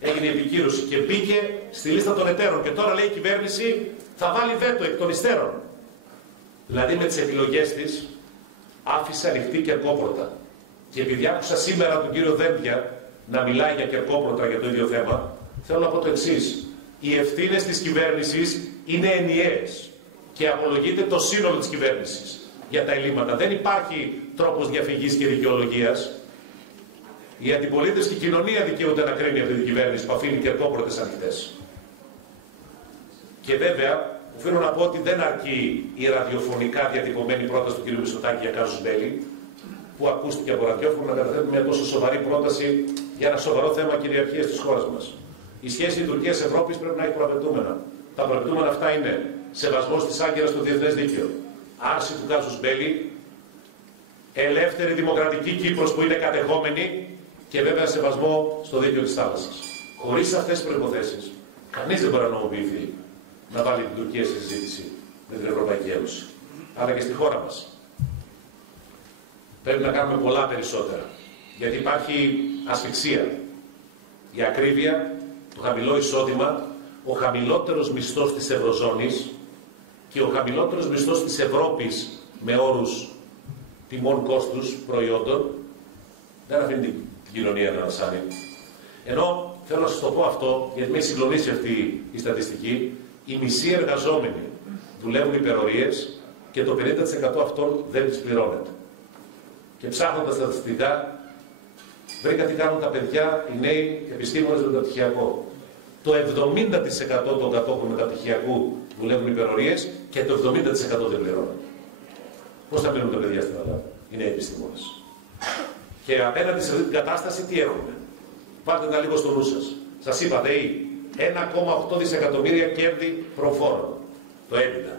Έγινε η επικύρωση και μπήκε στη λίστα των εταίρων. Και τώρα λέει η κυβέρνηση θα βάλει βέτο εκ των υστέρων. Δηλαδή με τις επιλογές της άφησε ανοιχτή κερκόπορτα. Και επειδή άκουσα σήμερα τον κύριο Δένδια να μιλάει για κερκόπορτα για το ίδιο θέμα, θέλω να πω το εξής. Οι ευθύνες της κυβέρνησης είναι ενιαίες και απολογείται το σύνολο της κυβέρνησης για τα ελλείμματα. Δεν υπάρχει τρόπος διαφυγής και δικαιολογίας. Οι αντιπολίτες και η κοινωνία δικαιούνται να κρίνει αυτή την κυβέρνηση που αφήνει κερκόπορτες ανοιχτές. Και βέβαια, οφείλω να πω ότι δεν αρκεί η ραδιοφωνικά διατυπωμένη πρόταση του κ. Μητσοτάκη για κάζους μπέλι, που ακούστηκε από ραδιόφωνο να καταθέτει μια τόσο σοβαρή πρόταση για ένα σοβαρό θέμα κυριαρχίας της χώρας μας. Η σχέση Τουρκίας-Ευρώπης πρέπει να έχει προαπαιτούμενα. Τα προαπαιτούμενα αυτά είναι σεβασμός της άγκυρας στο διεθνές δίκαιο, άρση του κάζους μπέλι, ελεύθερη δημοκρατική Κύπρος που είναι κατεχόμενη και βέβαια σεβασμό στο δίκαιο της θάλασσας. Χωρίς αυτές τις προϋποθέσεις, κανείς δεν μπορεί να νομοποιηθεί να βάλει την Τουρκία στη συζήτηση με την Ευρωπαϊκή Ένωση. Αλλά και στη χώρα μας. Πρέπει να κάνουμε πολλά περισσότερα. Γιατί υπάρχει ασφυξία. Η ακρίβεια, το χαμηλό εισόδημα, ο χαμηλότερος μισθός της Ευρωζώνης και ο χαμηλότερος μισθός της Ευρώπης με όρους τιμών κόστους προϊόντων δεν αφήνει την κοινωνία να ανασάνει. Ενώ θέλω να σας το πω αυτό, γιατί με έχει συγκλονίσει αυτή η στατιστική, οι μισοί εργαζόμενοι δουλεύουν υπερορίες και το 50% αυτών δεν τις πληρώνεται. Και ψάχνοντας τα στατιστικά, βρήκα τι κάνουν τα παιδιά, οι νέοι επιστήμονες με το μεταπτυχιακό. Το 70% των κατόχων μεταπτυχιακού δουλεύουν υπερορίες και το 70% δεν πληρώνουν. Πώς θα μείνουν τα παιδιά στην Ελλάδα, οι νέοι επιστήμονες. Και απέναντι σε αυτή την κατάσταση τι έχουμε. Πάρτε τα λίγο στο νου σας. Σας είπα, ΔΕΗ, 1,8 δισεκατομμύρια κέρδη προφόρων. Το EBITDA.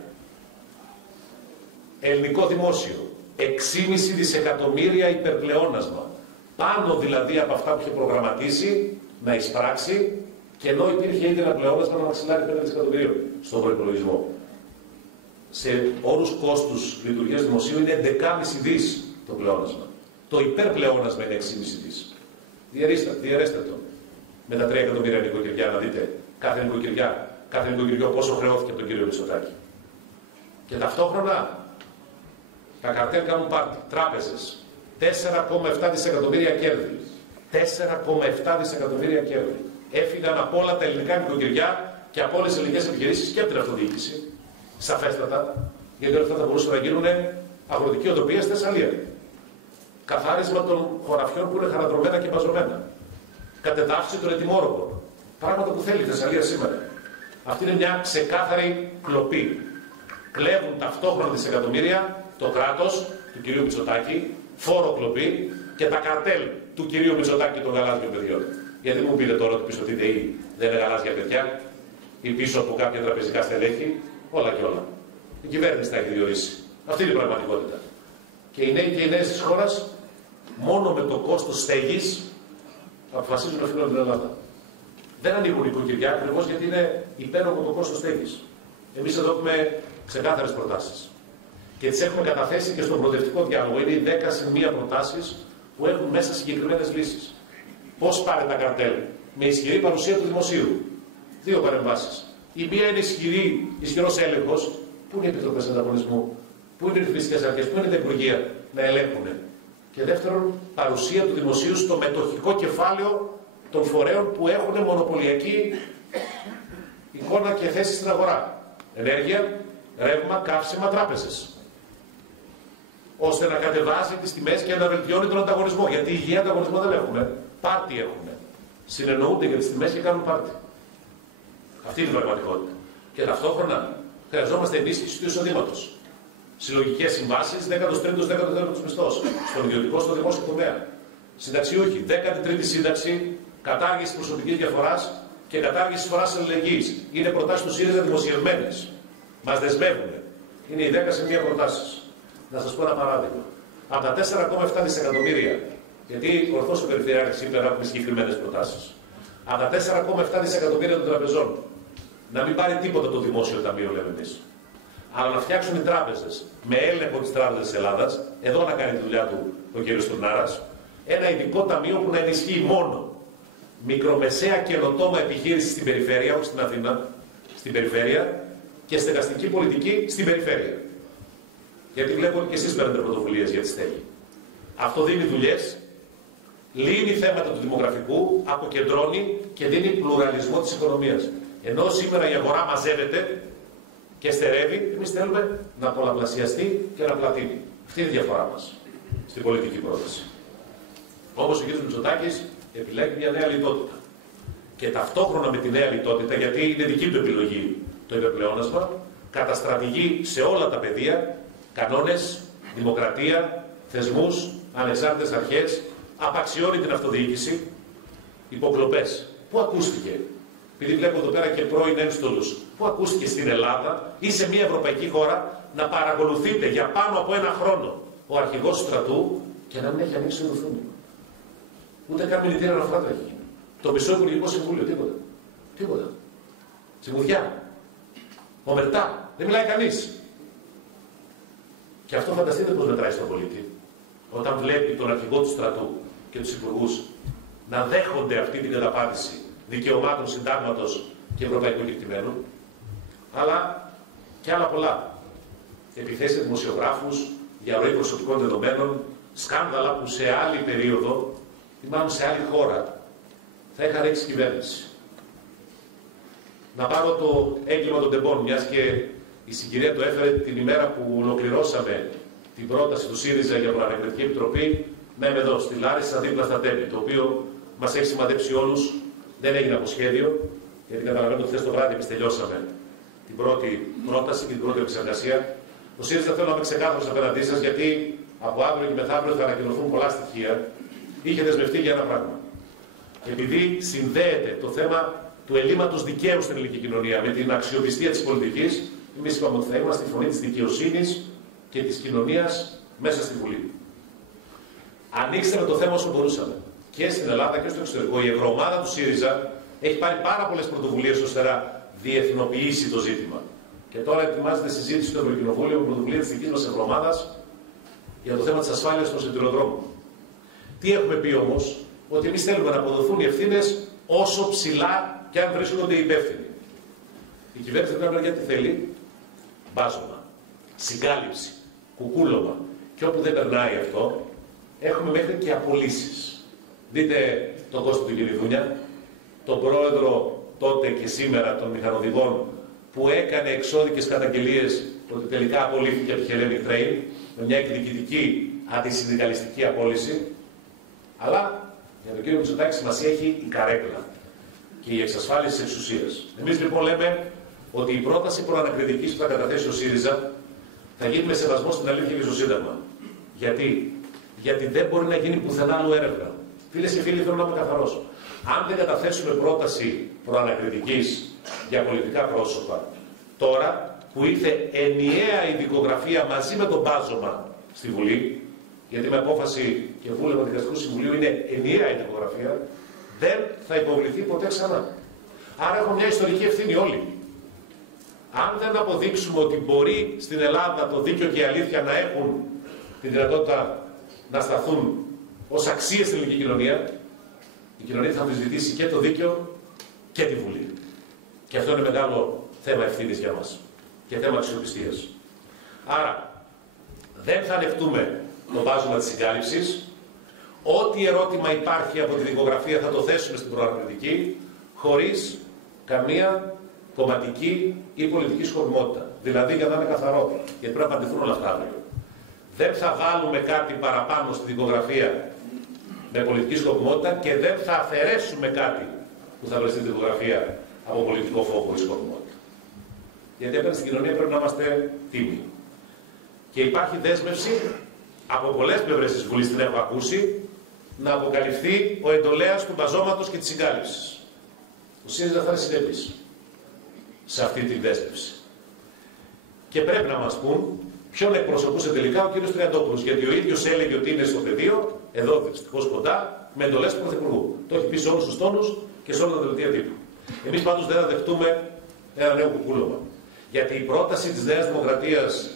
Ελληνικό δημόσιο, 6,5 δισεκατομμύρια υπερπλεόνασμα. Πάνω δηλαδή από αυτά που είχε προγραμματίσει να εισπράξει, και ενώ υπήρχε ήδη ένα πλεόνασμα να μαξιλάρει 5 δισεκατομμυρίων στον προϋπολογισμό. Σε όρους κόστους λειτουργίας δημοσίου είναι 11,5 δις το πλεόνασμα. Το υπερπλεόνασμα είναι 6,5 δις. Διαιρέστε το. Με τα 3 εκατομμύρια νοικοκυριά να δείτε κάθε νοικοκυριό πόσο χρεώθηκε από τον κύριο Μητσοτάκη. Και ταυτόχρονα τα καρτέλ κάνουν πάρτι. Τράπεζες. 4,7 δισεκατομμύρια κέρδη. 4,7 δισεκατομμύρια κέρδη. Έφυγαν από όλα τα ελληνικά νοικοκυριά και από όλες τις ελληνικές επιχειρήσεις και από την αυτοδιοίκηση. Σαφέστατα. Γιατί όλα αυτά θα μπορούσαν να γίνουν αγροτική οτοπία στη Θεσσαλία. Καθάρισμα των χωραφιών που είναι χαραδρομένα και μπαζωμένα. Κατεδάφιση των ετοιμόρροπων. Πράγματα που θέλει η Θεσσαλία σήμερα. Αυτή είναι μια ξεκάθαρη κλοπή. Κλέβουν ταυτόχρονα δισεκατομμύρια το κράτος του κυρίου Μητσοτάκη, φόρο κλοπή και τα καρτέλ του κυρίου Μητσοτάκη των γαλάζιων παιδιών. Γιατί μου πείτε τώρα ότι πίσω από τη ΔΕΗ δεν είναι γαλάζια παιδιά ή πίσω από κάποια τραπεζικά στελέχη, όλα και όλα. Η κυβέρνηση τα έχει διορίσει. Αυτή είναι η πραγματικότητα. Και οι νέοι και οι νέες της χώρας μόνο με το κόστος στέγης αποφασίζουν να φύγουν από την Ελλάδα. Δεν ανοίγουν οικοκυριά ακριβώς γιατί είναι υπέροχο το κόστος στέγης. Εμείς εδώ έχουμε ξεκάθαρες προτάσεις. Και τις έχουμε καταθέσει και στον προοδευτικό διάλογο. Είναι οι 10 συν 1 προτάσεις που έχουν μέσα συγκεκριμένες λύσεις. Πώς πάρε τα καρτέλ? Με ισχυρή παρουσία του δημοσίου. 2 παρεμβάσεις. Η μία είναι ισχυρός έλεγχος. Πού είναι οι επιτροπές ανταγωνισμού, πού είναι οι ρυθμιστικές αρχές, πού είναι τα υπουργεία να ελέγχουν. Και δεύτερον, παρουσία του δημοσίου στο μετοχικό κεφάλαιο των φορέων που έχουν μονοπωλιακή εικόνα και θέση στην αγορά. Ενέργεια, ρεύμα, καύσιμα, τράπεζες. Ώστε να κατεβάζει τις τιμές και να βελτιώνει τον ανταγωνισμό. Γιατί υγιή ανταγωνισμό δεν έχουμε. Πάρτι έχουμε. Συνεννοούνται για τις τιμές και κάνουν πάρτι. Αυτή είναι η πραγματικότητα. Και ταυτόχρονα χρειαζόμαστε ενίσχυση του εισοδήματος. Συλλογικές συμβάσεις, 13ο, 14ο μισθός. Στον ιδιωτικό, στο δημόσιο τομέα. Συνταξιούχοι, 13η σύνταξη, κατάργηση προσωπικής διαφοράς και κατάργηση φοράς αλληλεγγύης. Είναι προτάσεις του ΣΥΡΙΖΑ δημοσιευμένες. Μας δεσμεύουν. Είναι οι 10 σε 1 προτάσεις. Να σας πω ένα παράδειγμα. Από τα 4,7 δισεκατομμύρια, γιατί ορθώς ο Περιφερειάρχης είπε να έχουμε συγκεκριμένες προτάσεις. Από τα 4,7 δισεκατομμύρια των τραπεζών, να μην πάρει τίποτα το δημόσιο ταμείο, λέμε εμείς. Αλλά να φτιάξουν οι τράπεζες με έλεγχο της Τράπεζας της Ελλάδας, εδώ να κάνει τη δουλειά του ο κ. Στουρνάρας, ένα ειδικό ταμείο που να ενισχύει μόνο μικρομεσαία καινοτόμα επιχείρηση στην περιφέρεια, όχι στην Αθήνα, στην περιφέρεια, και στεγαστική πολιτική στην περιφέρεια. Γιατί βλέπω ότι και εσείς παίρνετε πρωτοβουλίες για τη στέγη. Αυτό δίνει δουλειές, λύνει θέματα του δημογραφικού, αποκεντρώνει και δίνει πλουραλισμό της οικονομίας. Ενώ σήμερα η αγορά μαζεύεται και στερεύει, εμείς θέλουμε να πολλαπλασιαστεί και να πλατείνει. Αυτή είναι η διαφορά μας στην πολιτική πρόταση. Όμως ο κ. Μητσοτάκης επιλέγει μια νέα λιτότητα. Και ταυτόχρονα με τη νέα λιτότητα, γιατί είναι δική του επιλογή το υπερπλεόνασμα, καταστρατηγεί σε όλα τα πεδία κανόνες, δημοκρατία, θεσμούς, ανεξάρτητες αρχές, απαξιώνει την αυτοδιοίκηση, υποκλοπές. Πού ακούστηκε, επειδή βλέπω εδώ πέρα και πρώην ένστολους, πού ακούστηκε στην Ελλάδα ή σε μια ευρωπαϊκή χώρα να παρακολουθείτε για πάνω από ένα χρόνο ο αρχηγός του στρατού και να μην έχει ανοίξει το ρουθούνι. Ούτε καν μιλητήρια αναφορά δεν έχει γίνει. Το μισό Υπουργικό Συμβούλιο, τίποτα. Τίποτα. Τσιμουδιά. Ομερτά. Δεν μιλάει κανείς. Και αυτό φανταστείτε πώς μετράει στον πολίτη. Όταν βλέπει τον αρχηγό του στρατού και τους υπουργούς να δέχονται αυτή την καταπάτηση δικαιωμάτων συντάγματος και ευρωπαϊκού κεκτημένου, αλλά και άλλα πολλά. Επιθέσεις δημοσιογράφους, διαρροή προσωπικών δεδομένων, σκάνδαλα που σε άλλη περίοδο ή μάλλον σε άλλη χώρα θα είχαν ρίξει κυβέρνηση. Να πάρω το έγκλημα των τεμπών, μιας και η συγκυρία το έφερε την ημέρα που ολοκληρώσαμε την πρόταση του ΣΥΡΙΖΑ για Προανακριτική Επιτροπή, να είμαι εδώ, στη Λάρισα, δίπλα στα Τέμπη, το οποίο μας έχει σημαδέψει όλους, δεν έγινε από σχέδιο, γιατί καταλαβαίνω ότι χθες το βράδυ εμείς τελειώσαμε την πρώτη πρόταση και την πρώτη επεξεργασία. Ο ΣΥΡΙΖΑ θέλω να είμαι ξεκάθαρος απέναντί σας, γιατί από αύριο και μεθαύριο θα ανακοινωθούν πολλά στοιχεία. Είχε δεσμευτεί για ένα πράγμα. Επειδή συνδέεται το θέμα του ελλείμματος δικαίου στην ελληνική κοινωνία με την αξιοπιστία της πολιτικής, εμείς είπαμε ότι θα είμαστε η φωνή της δικαιοσύνης και της κοινωνίας μέσα στη Βουλή. Ανοίξαμε το θέμα όσο μπορούσαμε. Και στην Ελλάδα και στο εξωτερικό. Η ευρωομάδα του ΣΥΡΙΖΑ έχει πάρει πάρα πολλές πρωτοβουλίες ώστε να διεθνοποιήσει το ζήτημα. Και τώρα ετοιμάζεται συζήτηση στο Ευρωκοινοβούλιο με πρωτοβουλία της δικής μας ευρωομάδας για το θέμα της ασφάλειας των σιδηροδρόμων. Τι έχουμε πει όμως, ότι εμείς θέλουμε να αποδοθούν οι ευθύνες όσο ψηλά και αν βρίσκονται οι υπεύθυνοι. Η κυβέρνηση πρέπει να πει γιατί θέλει. Μπάζωμα, συγκάλυψη, κουκούλωμα. Και όπου δεν περνάει αυτό, έχουμε μέχρι και απολύσεις. Δείτε τον Κώστα του Κυριδούνια, τον πρόεδρο τότε και σήμερα των μηχανοδηγών, που έκανε εξώδικες καταγγελίες ότι τελικά απολύθηκε από τη Hellenic Train, με μια εκδικητική αντισυνδικαλιστική απόλυση. Αλλά για τον κύριο Μητσοτάκη σημασία έχει η καρέκλα και η εξασφάλιση της εξουσίας. Εμείς λοιπόν λέμε ότι η πρόταση προανακριτικής που θα καταθέσει ο ΣΥΡΙΖΑ θα γίνει με σεβασμό στην αλήθεια και στο Σύνταγμα. Γιατί δεν μπορεί να γίνει πουθενά άλλο έρευνα. Φίλες και φίλοι, θέλω να είμαι καθαρός. Αν δεν καταθέσουμε πρόταση προανακριτικής για πολιτικά πρόσωπα, τώρα που ήρθε ενιαία ειδικογραφία μαζί με τον μπάζωμα στη Βουλή, γιατί με απόφαση και βούλευμα του Δικαστικού Συμβουλίου είναι ενιαία ειδικογραφία, δεν θα υποβληθεί ποτέ ξανά. Άρα έχουμε μια ιστορική ευθύνη όλοι. Αν δεν αποδείξουμε ότι μπορεί στην Ελλάδα το δίκαιο και η αλήθεια να έχουν τη δυνατότητα να σταθούν ως αξίες στην ελληνική κοινωνία, η κοινωνία θα αμφισβητήσει και το δίκαιο και τη Βουλή. Και αυτό είναι μεγάλο θέμα ευθύνης για μας και θέμα αξιοπιστίας. Άρα, δεν θα ανεχτούμε το βάζωμα της συγκάλυψης. Ό,τι ερώτημα υπάρχει από τη δικογραφία θα το θέσουμε στην προανακριτική, χωρίς καμία κομματική ή πολιτική σκοπιμότητα. Δηλαδή, για να είναι καθαρό, γιατί πρέπει να απαντηθούν όλα αυτά αύριο. Δεν θα βάλουμε κάτι παραπάνω στη δικογραφία με πολιτική σκοπιμότητα και δεν θα αφαιρέσουμε κάτι που θα βρεθεί στη δικογραφία από πολιτικό φόβο ή σκοπιμότητα. Γιατί απέναντι στην κοινωνία πρέπει να είμαστε τίμοι. Και υπάρχει δέσμευση από πολλές πλευρές της Βουλής, την έχω ακούσει, να αποκαλυφθεί ο εντολέας του μπαζώματος και της συγκάλυψης. Ο ΣΥΡΙΖΑ θα είναι συνεπής σε αυτή την δέσμευση. Και πρέπει να μας πούν ποιον εκπροσωπούσε τελικά ο κύριος Τριαντόπουλος. Γιατί ο ίδιος έλεγε ότι είναι στο πεδίο, εδώ δυστυχώς κοντά, με εντολές του Πρωθυπουργού. Το έχει πει σε όλους τους τόνους και σε όλα τα δελτία τύπου. Εμείς πάντως δεν θα δεχτούμε ένα νέο κουκούλωμα. Γιατί η πρόταση της Νέας Δημοκρατίας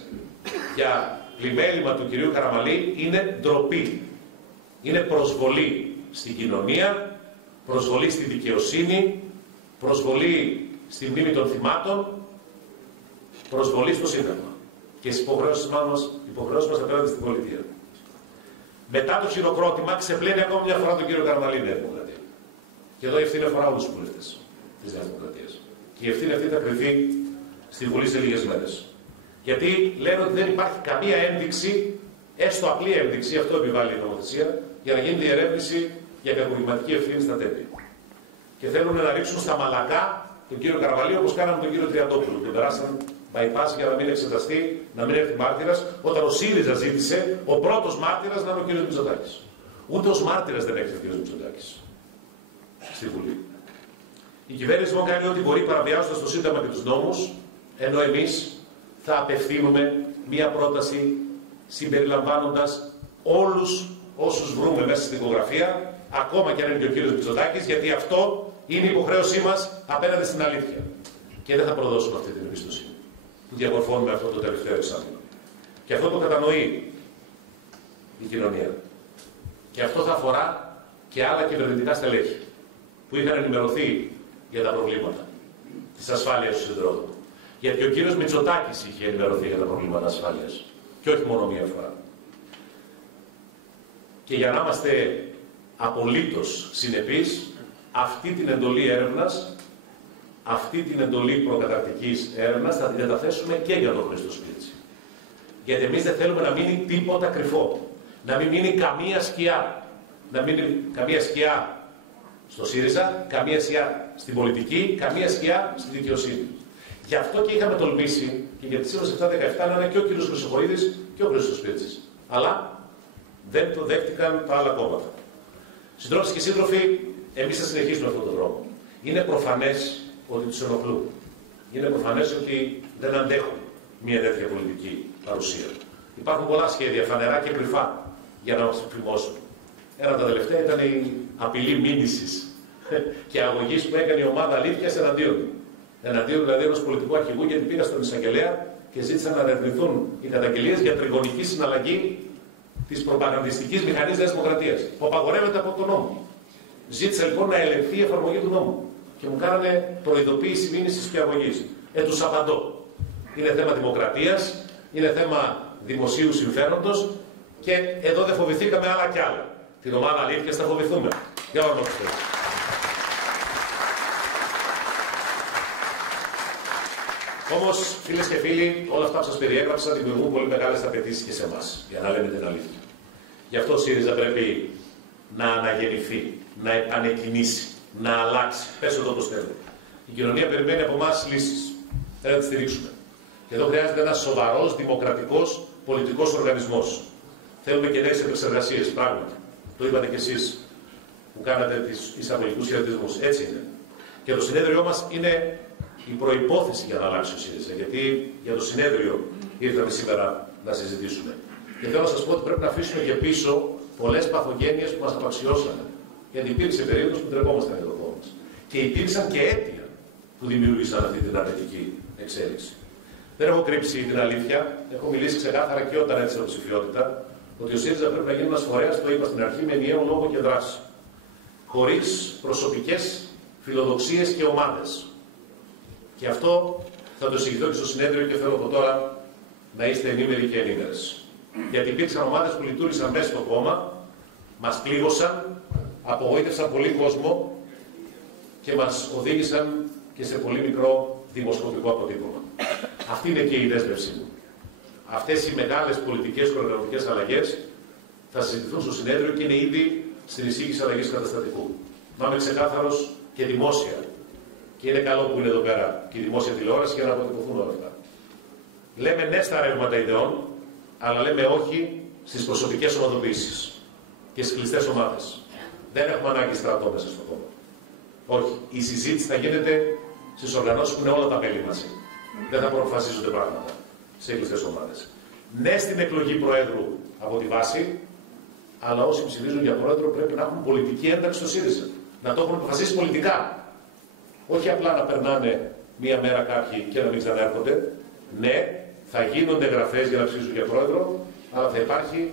για πλημέλημα του κυρίου Καραμανλή είναι ντροπή. Είναι προσβολή στην κοινωνία, προσβολή στη δικαιοσύνη, προσβολή στη μνήμη των θυμάτων, προσβολή στο Σύνταγμα και στις υποχρεώσεις μας απέναντι στην πολιτεία. Μετά το χειροκρότημα ξεπλένει ακόμα μια φορά τον κύριο Καραμανλή η Νέα Δημοκρατία. Και εδώ η ευθύνη αφορά όλους τους βουλευτές της Νέας Δημοκρατίας. Και η ευθύνη αυτή θα κρυφθεί στη Βουλή σε λίγες μέρες. Γιατί λένε ότι δεν υπάρχει καμία ένδειξη, έστω απλή ένδειξη, αυτό επιβάλλει η νομοθεσία, για να γίνει διερεύνηση για κακουργηματική ευθύνη στα τέτοια. Και θέλουν να ρίξουν στα μαλακά τον κύριο Καραμανλή όπως κάναμε τον κύριο Τριαντόπουλο. Τον περάσαν bypass για να μην εξεταστεί, να μην έρθει μάρτυρας, όταν ο ΣΥΡΙΖΑ ζήτησε ο πρώτος μάρτυρας να είναι ο κύριος Μητσοτάκης. Ούτε ως μάρτυρας δεν έρχεται ο κύριος Μητσοτάκης στη Βουλή. Η κυβέρνηση μου κάνει ό,τι μπορεί παραβιάζοντας το Σύνταγμα και τους νόμους, ενώ εμείς θα απευθύνουμε μία πρόταση συμπεριλαμβάνοντας όλους όσους βρούμε μέσα στην δικογραφία, ακόμα και αν είναι και ο κύριος Μητσοτάκης, γιατί αυτό είναι η υποχρέωσή μας απέναντι στην αλήθεια. Και δεν θα προδώσουμε αυτή την εμπιστοσύνη που διαμορφώνουμε αυτό το τελευταίο εξάμηνο. Και αυτό το κατανοεί η κοινωνία. Και αυτό θα αφορά και άλλα κυβερνητικά στελέχη που είχαν ενημερωθεί για τα προβλήματα της ασφάλειας του συνδρόμου. Γιατί ο κύριος Μητσοτάκης είχε ενημερωθεί για τα προβλήματα ασφάλειας. Και όχι μόνο μία φορά. Και για να είμαστε απολύτως συνεπείς, αυτή την εντολή έρευνας, αυτή την εντολή προκαταρκτικής έρευνας θα την καταθέσουμε και για τον Χρήστο Σπίρτση. Γιατί εμείς δεν θέλουμε να μείνει τίποτα κρυφό. Να μην μείνει καμία σκιά. Να μείνει καμία σκιά στο ΣΥΡΙΖΑ, καμία σκιά στην πολιτική, καμία σκιά στη δικαιοσύνη. Γι' αυτό και είχαμε τολμήσει και για τη Σύμβαση 717 να είναι και ο κ. Χρυσοχοΐδης και ο Χρήστος Σπίρτσης. Αλλά δεν το δέχτηκαν τα άλλα κόμματα. Συντρόφισσες και σύντροφοι, εμείς θα συνεχίσουμε αυτόν τον δρόμο. Είναι προφανές ότι τους ενοχλούν. Είναι προφανές ότι δεν αντέχουν μια τέτοια πολιτική παρουσία. Υπάρχουν πολλά σχέδια, φανερά και κρυφά, για να μας φημώσουν. Ένα από τα τελευταία ήταν η απειλή μήνυσης και αγωγής που έκανε η ομάδα αλήθειας εναντίον. Εναντίον δηλαδή ενός πολιτικού αρχηγού, γιατί πήγα στον εισαγγελέα και ζήτησαν να ερευνηθούν οι καταγγελίες για τριγωνική συναλλαγή της προπαγανδιστικής μηχανής Νέας Δημοκρατίας, που απαγορεύεται από τον νόμο. Ζήτησα λοιπόν να ελεγχθεί η εφαρμογή του νόμου και μου κάνανε προειδοποίηση μήνυσης και αγωγής. Τους απαντώ. Είναι θέμα δημοκρατίας, είναι θέμα δημοσίου συμφέροντος και εδώ δεν φοβηθήκαμε άλλα κι άλλα. Την ομάδα αλήθειας θα φοβηθούμε. Για όνομα του Θεού. Όμως, φίλες και φίλοι, όλα αυτά που σας περιέγραψα δημιουργούν πολύ μεγάλες απαιτήσεις και σε εμάς, για να λέμε την αλήθεια. Γι' αυτό ο ΣΥΡΙΖΑ πρέπει να αναγεννηθεί, να επανεκκινήσει, να αλλάξει. Πες το όπως θέλετε. Η κοινωνία περιμένει από εμάς λύσεις. Θέλει να τη στηρίξουμε. Και εδώ χρειάζεται ένας σοβαρός, δημοκρατικός, πολιτικός οργανισμός. Θέλουμε και νέες επεξεργασίες, πράγματι. Το είπατε κι εσείς που κάνατε τις εισαγωγικούς χαιρετισμούς. Έτσι είναι. Και το συνέδριό μας είναι η προϋπόθεση για να αλλάξει ο ΣΥΡΙΖΑ. Γιατί για το συνέδριο ήρθαμε σήμερα να συζητήσουμε. Και θέλω να σας πω ότι πρέπει να αφήσουμε και πίσω πολλές παθογένειες που μας απαξιώσανε. Γιατί υπήρξε περίοδος που ντρεπόμασταν για το κόμμα μας. Και υπήρξαν και αίτια που δημιούργησαν αυτή την αρνητική εξέλιξη. Δεν έχω κρύψει την αλήθεια. Έχω μιλήσει ξεκάθαρα και όταν έδειξα υποψηφιότητα ότι ο ΣΥΡΙΖΑ πρέπει να γίνει ένας φορέας, το είπα στην αρχή, με ενιαίο λόγο και δράση. Χωρίς προσωπικές φιλοδοξίες και ομάδες. Και αυτό θα το εξηγηθώ και στο συνέδριο και θέλω από τώρα να είστε ενήμεροι και ενήμερες. Γιατί υπήρξαν ομάδες που λειτουργήσαν μέσα στο κόμμα, μας πλήγωσαν, απογοήτευσαν πολύ κόσμο και μας οδήγησαν και σε πολύ μικρό δημοσκοπικό αποτύπωμα. Αυτή είναι και η δέσμευσή μου. Αυτές οι μεγάλες πολιτικές και οργανωτικές αλλαγές θα συζητηθούν στο συνέδριο και είναι ήδη στην εισήγηση αλλαγής καταστατικού. Να είμαι ξεκάθαρος και δημόσια. Και είναι καλό που είναι εδώ πέρα και η δημόσια τηλεόραση για να αποτυπωθούν όλα αυτά. Λέμε ναι στα ρεύματα ιδεών, αλλά λέμε όχι στις προσωπικές ομαδοποιήσεις και στις κλειστές ομάδες. Δεν έχουμε ανάγκη στρατό μέσα στο κόμμα. Όχι. Η συζήτηση θα γίνεται στις οργανώσεις που είναι όλα τα μέλη μαζί. Δεν θα προφασίζονται πράγματα σε κλειστές ομάδες. Ναι στην εκλογή Προέδρου από τη βάση, αλλά όσοι ψηφίζουν για Πρόεδρο πρέπει να έχουν πολιτική ένταξη στο ΣΥΡΙΖΑ. Να το έχουν αποφασίσει πολιτικά. Όχι απλά να περνάνε μία μέρα κάποιοι και να μην ξανάρχονται. Ναι, θα γίνονται εγγραφές για να ψηφίσουν για Πρόεδρο, αλλά θα υπάρχει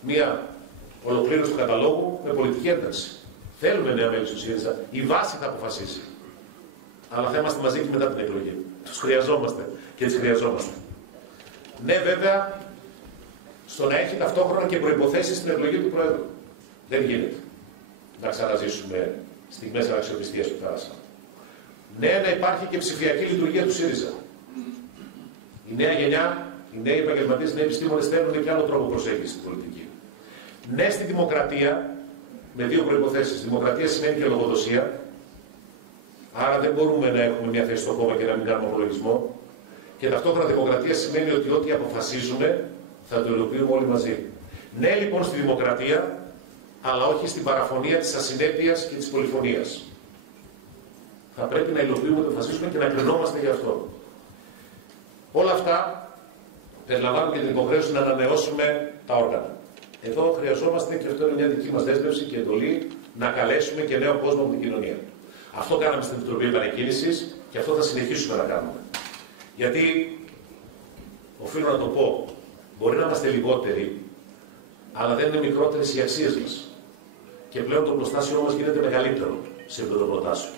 μία ολοκλήρωση του καταλόγου με πολιτική ένταξη. Θέλουμε νέα μέλη στο ΣΥΡΙΖΑ. Η βάση θα αποφασίσει. Αλλά θα είμαστε μαζί και μετά την εκλογή. Τους χρειαζόμαστε και τις χρειαζόμαστε. Ναι, βέβαια, στο να έχει ταυτόχρονα και προϋποθέσεις στην εκλογή του Προέδρου. Δεν γίνεται να ξαναζήσουμε στιγμές αναξιοπιστίας που πέρασαν. Ναι, να υπάρχει και ψηφιακή λειτουργία του ΣΥΡΙΖΑ. Η νέα γενιά, οι νέοι επαγγελματίες, οι νέοι επιστήμονες θέλουν και άλλο τρόπο προσέγγισης στην πολιτική. Ναι, στη δημοκρατία, με δύο προϋποθέσεις. Δημοκρατία σημαίνει και λογοδοσία. Άρα δεν μπορούμε να έχουμε μια θέση στο κόμμα και να μην κάνουμε απολογισμό. Και ταυτόχρονα δημοκρατία σημαίνει ότι ό,τι αποφασίζουμε θα το υλοποιούμε όλοι μαζί. Ναι, λοιπόν, στη δημοκρατία, αλλά όχι στην παραφωνία της ασυνέπειας και της πολυφωνίας. Θα πρέπει να υλοποιούμε ό,τι αποφασίζουμε και να κρινόμαστε γι' αυτό. Όλα αυτά περιλαμβάνουν και την υποχρέωση να ανανεώσουμε τα όργανα. Εδώ χρειαζόμαστε, και αυτό είναι μια δική μας δέσμευση και εντολή, να καλέσουμε και νέο κόσμο από την κοινωνία. Αυτό κάναμε στην Επιτροπή Επανεκκίνησης και αυτό θα συνεχίσουμε να κάνουμε. Γιατί, οφείλω να το πω, μπορεί να είμαστε λιγότεροι, αλλά δεν είναι μικρότερες οι αξίες μας. Και πλέον το προστάσιό μας γίνεται μεγαλύτερο σε επίπεδο προτάσεων.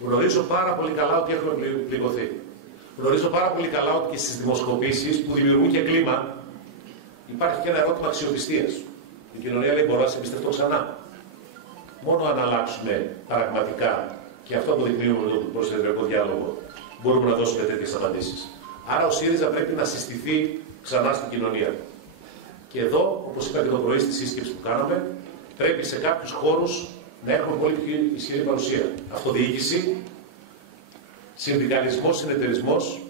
Γνωρίζω πάρα πολύ καλά ότι έχουμε πληγωθεί. Γνωρίζω πάρα πολύ καλά ότι και στις δημοσκοπήσεις που δημιουργούν και κλίμα, υπάρχει και ένα ερώτημα αξιοπιστίας. Η κοινωνία λέει: μπορώ να σε εμπιστευτώ ξανά. Μόνο αν αλλάξουμε πραγματικά, και αυτό αποδεικνύουμε με τον προσεδρικό διάλογο, μπορούμε να δώσουμε τέτοιες απαντήσεις. Άρα ο ΣΥΡΙΖΑ πρέπει να συστηθεί ξανά στην κοινωνία. Και εδώ, όπως είπα και το πρωί στη σύσκεψη που κάναμε, πρέπει σε κάποιους χώρους να έχουμε πολύ πιο ισχυρή παρουσία. Αυτοδιοίκηση, συνδικαλισμός, συνεταιρισμός,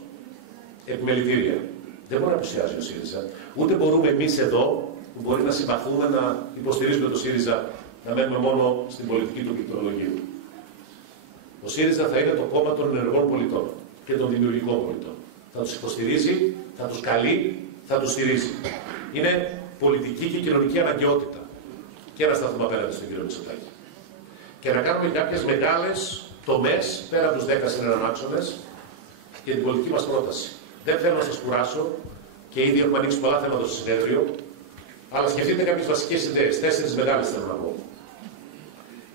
επιμελητήρια. Δεν μπορεί να απουσιάζει ο ΣΥΡΙΖΑ. Ούτε μπορούμε εμείς εδώ, που μπορεί να συμπαθούμε, να υποστηρίζουμε το ΣΥΡΙΖΑ, να μένουμε μόνο στην πολιτική του πληκτρολογίου. Ο ΣΥΡΙΖΑ θα είναι το κόμμα των ενεργών πολιτών και των δημιουργικών πολιτών. Θα τους υποστηρίζει, θα τους καλεί, θα τους στηρίζει. Είναι πολιτική και κοινωνική αναγκαιότητα. Και να σταθούμε απέναντι στον κύριο Μητσοτάκη. Και να κάνουμε κάποιες μεγάλες τομές, πέρα από τους 10 συνέναν άξονες, για την πολιτική μας πρόταση. Δεν θέλω να σας κουράσω και ήδη έχουμε ανοίξει πολλά θέματα στο συνέδριο, αλλά σκεφτείτε κάποιες βασικές ιδέες. 4 μεγάλες θέλω να πω.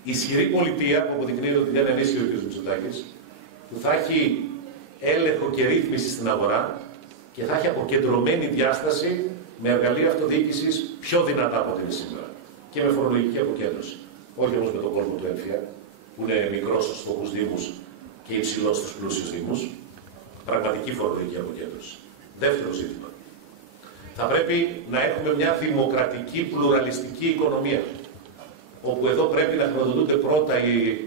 Η ισχυρή πολιτεία, που αποδεικνύει ότι δεν είναι ανίσχυρο ο κ. Μητσοτάκης, που θα έχει έλεγχο και ρύθμιση στην αγορά και θα έχει αποκεντρωμένη διάσταση με εργαλεία αυτοδιοίκησης πιο δυνατά από ό,τι είναι σήμερα. Και με φορολογική αποκέντρωση. Όχι όμως με τον κόσμο του έμφυα, που είναι μικρός στους φτωχούς δήμους και υψηλός στους πλούσιους δήμους. Πραγματική φορολογική αποκέντρωση. Δεύτερο ζήτημα. Θα πρέπει να έχουμε μια δημοκρατική, πλουραλιστική οικονομία. Όπου εδώ πρέπει να χρηματοδοτούνται πρώτα οι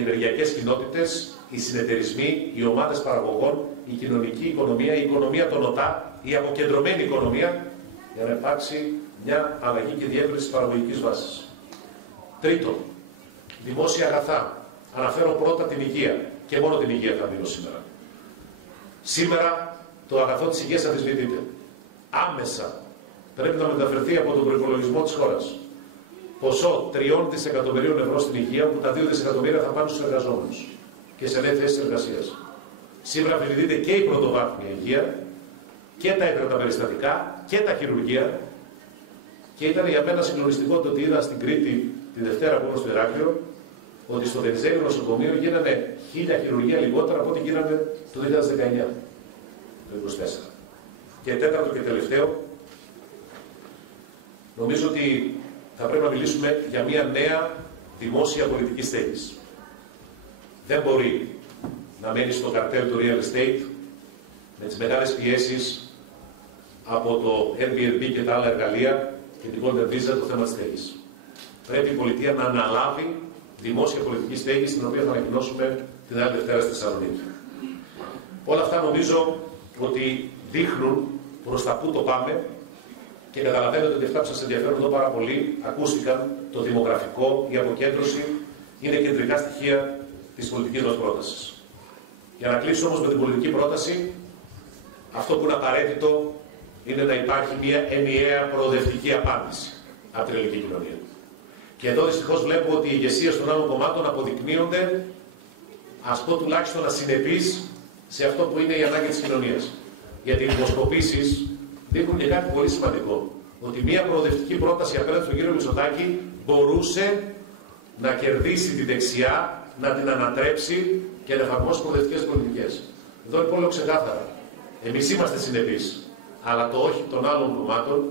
ενεργειακές κοινότητες, οι συνεταιρισμοί, οι ομάδες παραγωγών, η κοινωνική οικονομία, η οικονομία των ΟΤΑ, η αποκεντρωμένη οικονομία, για να υπάρξει μια αλλαγή και διεύρυνση της παραγωγικής βάσης. Τρίτον, δημόσια αγαθά. Αναφέρω πρώτα την υγεία και μόνο την υγεία θα μείνω σήμερα. Σήμερα το αγαθό της υγείας αμφισβητείται. Άμεσα πρέπει να μεταφερθεί από τον προϋπολογισμό της χώρας ποσό 3 δισεκατομμυρίων ευρώ στην υγεία, που τα 2 δισεκατομμύρια θα πάνε στους εργαζόμενους και σε νέες θέσεις εργασίας. Σήμερα αμφισβητείται και η πρωτοβάθμια υγεία και τα έκτακτα περιστατικά και τα χειρουργεία. Και ήταν για μένα συγκλονιστικό το ότι είδα στην Κρήτη τη Δευτέρα που ήμουν στο Ηράκλειο ότι στο Βενιζέλιο νοσοκομείο γίνανε 1000 χειρουργία λιγότερα από ό,τι γίνανε το 2019, το 2024. Και τέταρτο και τελευταίο, νομίζω ότι θα πρέπει να μιλήσουμε για μια νέα δημόσια πολιτική στέγης. Δεν μπορεί να μένει στο καρτέλ του real estate με τις μεγάλες πιέσεις από το Airbnb και τα άλλα εργαλεία και την Golden Visa το θέμα της στέγης. Πρέπει η πολιτεία να αναλάβει δημόσια πολιτική στέγη, στην οποία θα ανακοινώσουμε την άλλη Δευτέρα στη Θεσσαλονίκη. Όλα αυτά νομίζω ότι δείχνουν προς τα πού το πάμε και καταλαβαίνετε ότι αυτά που σας ενδιαφέρουν εδώ πάρα πολύ ακούστηκαν. Το δημογραφικό, η αποκέντρωση είναι κεντρικά στοιχεία της πολιτικής μας πρότασης. Για να κλείσω όμως με την πολιτική πρόταση, αυτό που είναι απαραίτητο είναι να υπάρχει μια ενιαία προοδευτική απάντηση από την ελληνική κοινωνία. Και εδώ δυστυχώς βλέπω ότι οι ηγεσίες των άλλων κομμάτων αποδεικνύονται, ας πω τουλάχιστον ασυνεπείς, σε αυτό που είναι η ανάγκη της κοινωνίας. Γιατί οι δημοσκοπήσεις δείχνουν και κάτι πολύ σημαντικό. ότι μια προοδευτική πρόταση απέναντι στον κύριο Μητσοτάκη μπορούσε να κερδίσει τη δεξιά, να την ανατρέψει και να εφαρμόσει προοδευτικές πολιτικές. Εδώ λοιπόν λέω ξεκάθαρα. Εμείς είμαστε συνεπείς. Αλλά το όχι των άλλων κομμάτων,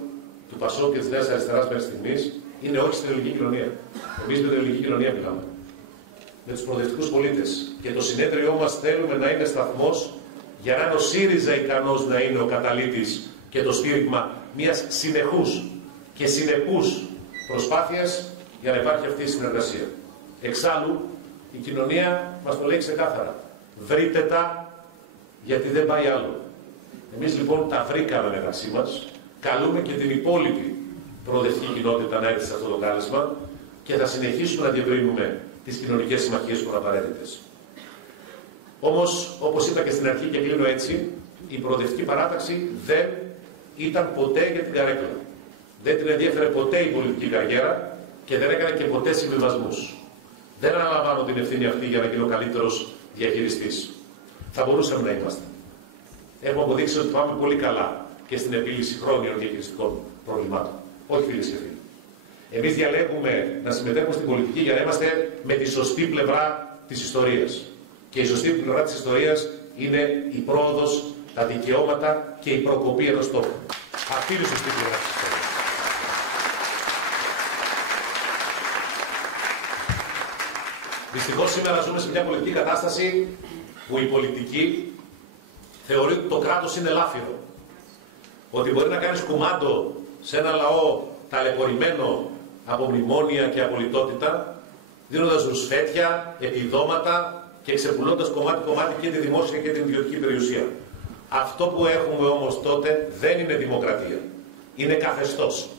του ΠΑΣΟΚ και της Νέας Αριστεράς μέχρι στιγμής, είναι όχι στην ελληνική κοινωνία. Εμείς με την ελληνική κοινωνία μιλάμε. Με τους προοδευτικούς πολίτες. Και το συνέδριό μας θέλουμε να είναι σταθμός για να είναι ο ΣΥΡΙΖΑ ικανός να είναι ο καταλύτης και το στήριγμα μιας συνεχούς και συνεπούς προσπάθειας για να υπάρχει αυτή η συνεργασία. Εξάλλου, η κοινωνία μας το λέει ξεκάθαρα. Βρείτε τα, γιατί δεν πάει άλλο. Εμείς λοιπόν τα βρήκαμε μεταξύ μας, καλούμε και την υπόλοιπη προοδευτική κοινότητα να έρθει σε αυτό το κάλεσμα και θα συνεχίσουμε να διευρύνουμε τις κοινωνικές συμμαχίες που είναι απαραίτητες. Όμως, όπως είπα και στην αρχή και κλείνω έτσι, η προοδευτική παράταξη δεν ήταν ποτέ για την καρέκλα. Δεν την ενδιέφερε ποτέ η πολιτική καριέρα και δεν έκανε και ποτέ συμβιβασμούς. Δεν αναλαμβάνω την ευθύνη αυτή για να γίνω καλύτερος διαχειριστής. Θα μπορούσαμε να είμαστε. Έχουμε αποδείξει ότι πάμε πολύ καλά και στην επίλυση χρόνιων διαχειριστικών προβλημάτων. Όχι, φίλες και φίλοι. Εμείς διαλέγουμε να συμμετέχουμε στην πολιτική για να είμαστε με τη σωστή πλευρά της ιστορίας. Και η σωστή πλευρά της ιστορίας είναι η πρόοδος, τα δικαιώματα και η προκοπή ενός τόπου. Αυτή είναι η σωστή πλευρά της ιστορίας. Δυστυχώς σήμερα ζούμε σε μια πολιτική κατάσταση που η πολιτική θεωρεί ότι το κράτος είναι λάφυρο. Ότι μπορεί να κάνεις κουμάντο σε ένα λαό ταλαιπωρημένο από μνημόνια και απολυτότητα, δίνοντας ρουσφέτια, επιδόματα και ξεπουλώντας κομμάτι-κομμάτι και τη δημόσια και την ιδιωτική περιουσία. Αυτό που έχουμε όμως τότε δεν είναι δημοκρατία. Είναι καθεστώς.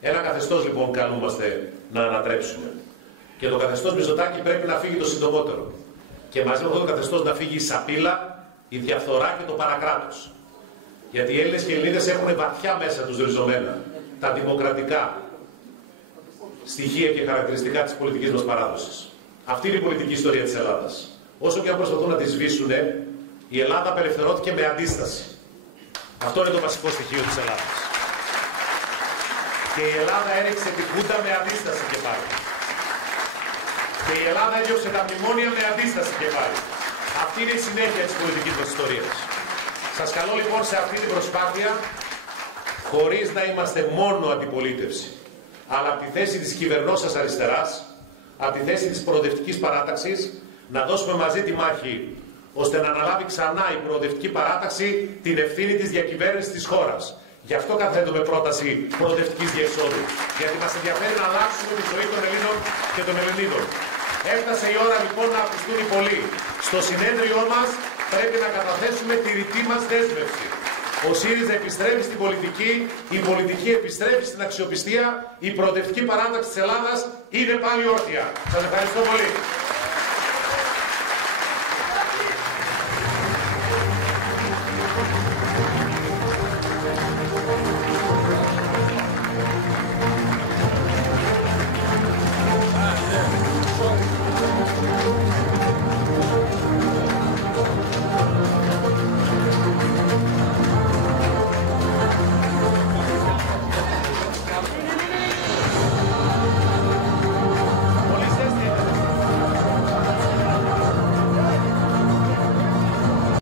Ένα καθεστώς λοιπόν καλούμαστε να ανατρέψουμε. Και το καθεστώς Μητσοτάκη πρέπει να φύγει το συντομότερο. Και μαζί με αυτό το καθεστώς να φύγει η σαπίλα, η διαφθορά και το παρακράτος. Γιατί οι Έλληνες και οι Ελληνίδες έχουν βαθιά μέσα τους ριζωμένα τα δημοκρατικά στοιχεία και χαρακτηριστικά της πολιτικής μας παράδοσης. Αυτή είναι η πολιτική ιστορία της Ελλάδας. Όσο και αν προσπαθούν να τη σβήσουν, η Ελλάδα απελευθερώθηκε με αντίσταση. Αυτό είναι το βασικό στοιχείο της Ελλάδας. Και η Ελλάδα έριξε τη Χούντα με αντίσταση και πάλι. Και η Ελλάδα έδιωξε τα μνημόνια με αντίσταση και πάλι. Αυτή είναι η συνέχεια της πολιτικής μας ιστορίας. Σας καλώ λοιπόν σε αυτή την προσπάθεια, χωρίς να είμαστε μόνο αντιπολίτευση, αλλά από τη θέση της κυβερνώσας αριστεράς, από τη θέση της προοδευτικής παράταξης, να δώσουμε μαζί τη μάχη, ώστε να αναλάβει ξανά η προοδευτική παράταξη την ευθύνη της διακυβέρνησης της χώρας. Γι' αυτό καταθέτουμε πρόταση προοδευτικής διεξόδου. Γιατί μας ενδιαφέρει να αλλάξουμε τη ζωή των Ελλήνων και των Ελληνίδων. Έφτασε η ώρα λοιπόν να ακουστούν οι πολλοί. Στο συνέδριό μας πρέπει να καταθέσουμε τη ρητή μας δέσμευση. Ο ΣΥΡΙΖΑ επιστρέφει στην πολιτική, η πολιτική επιστρέφει στην αξιοπιστία, η προοδευτική παράταξη της Ελλάδας είναι πάλι όρθια. Σας ευχαριστώ πολύ.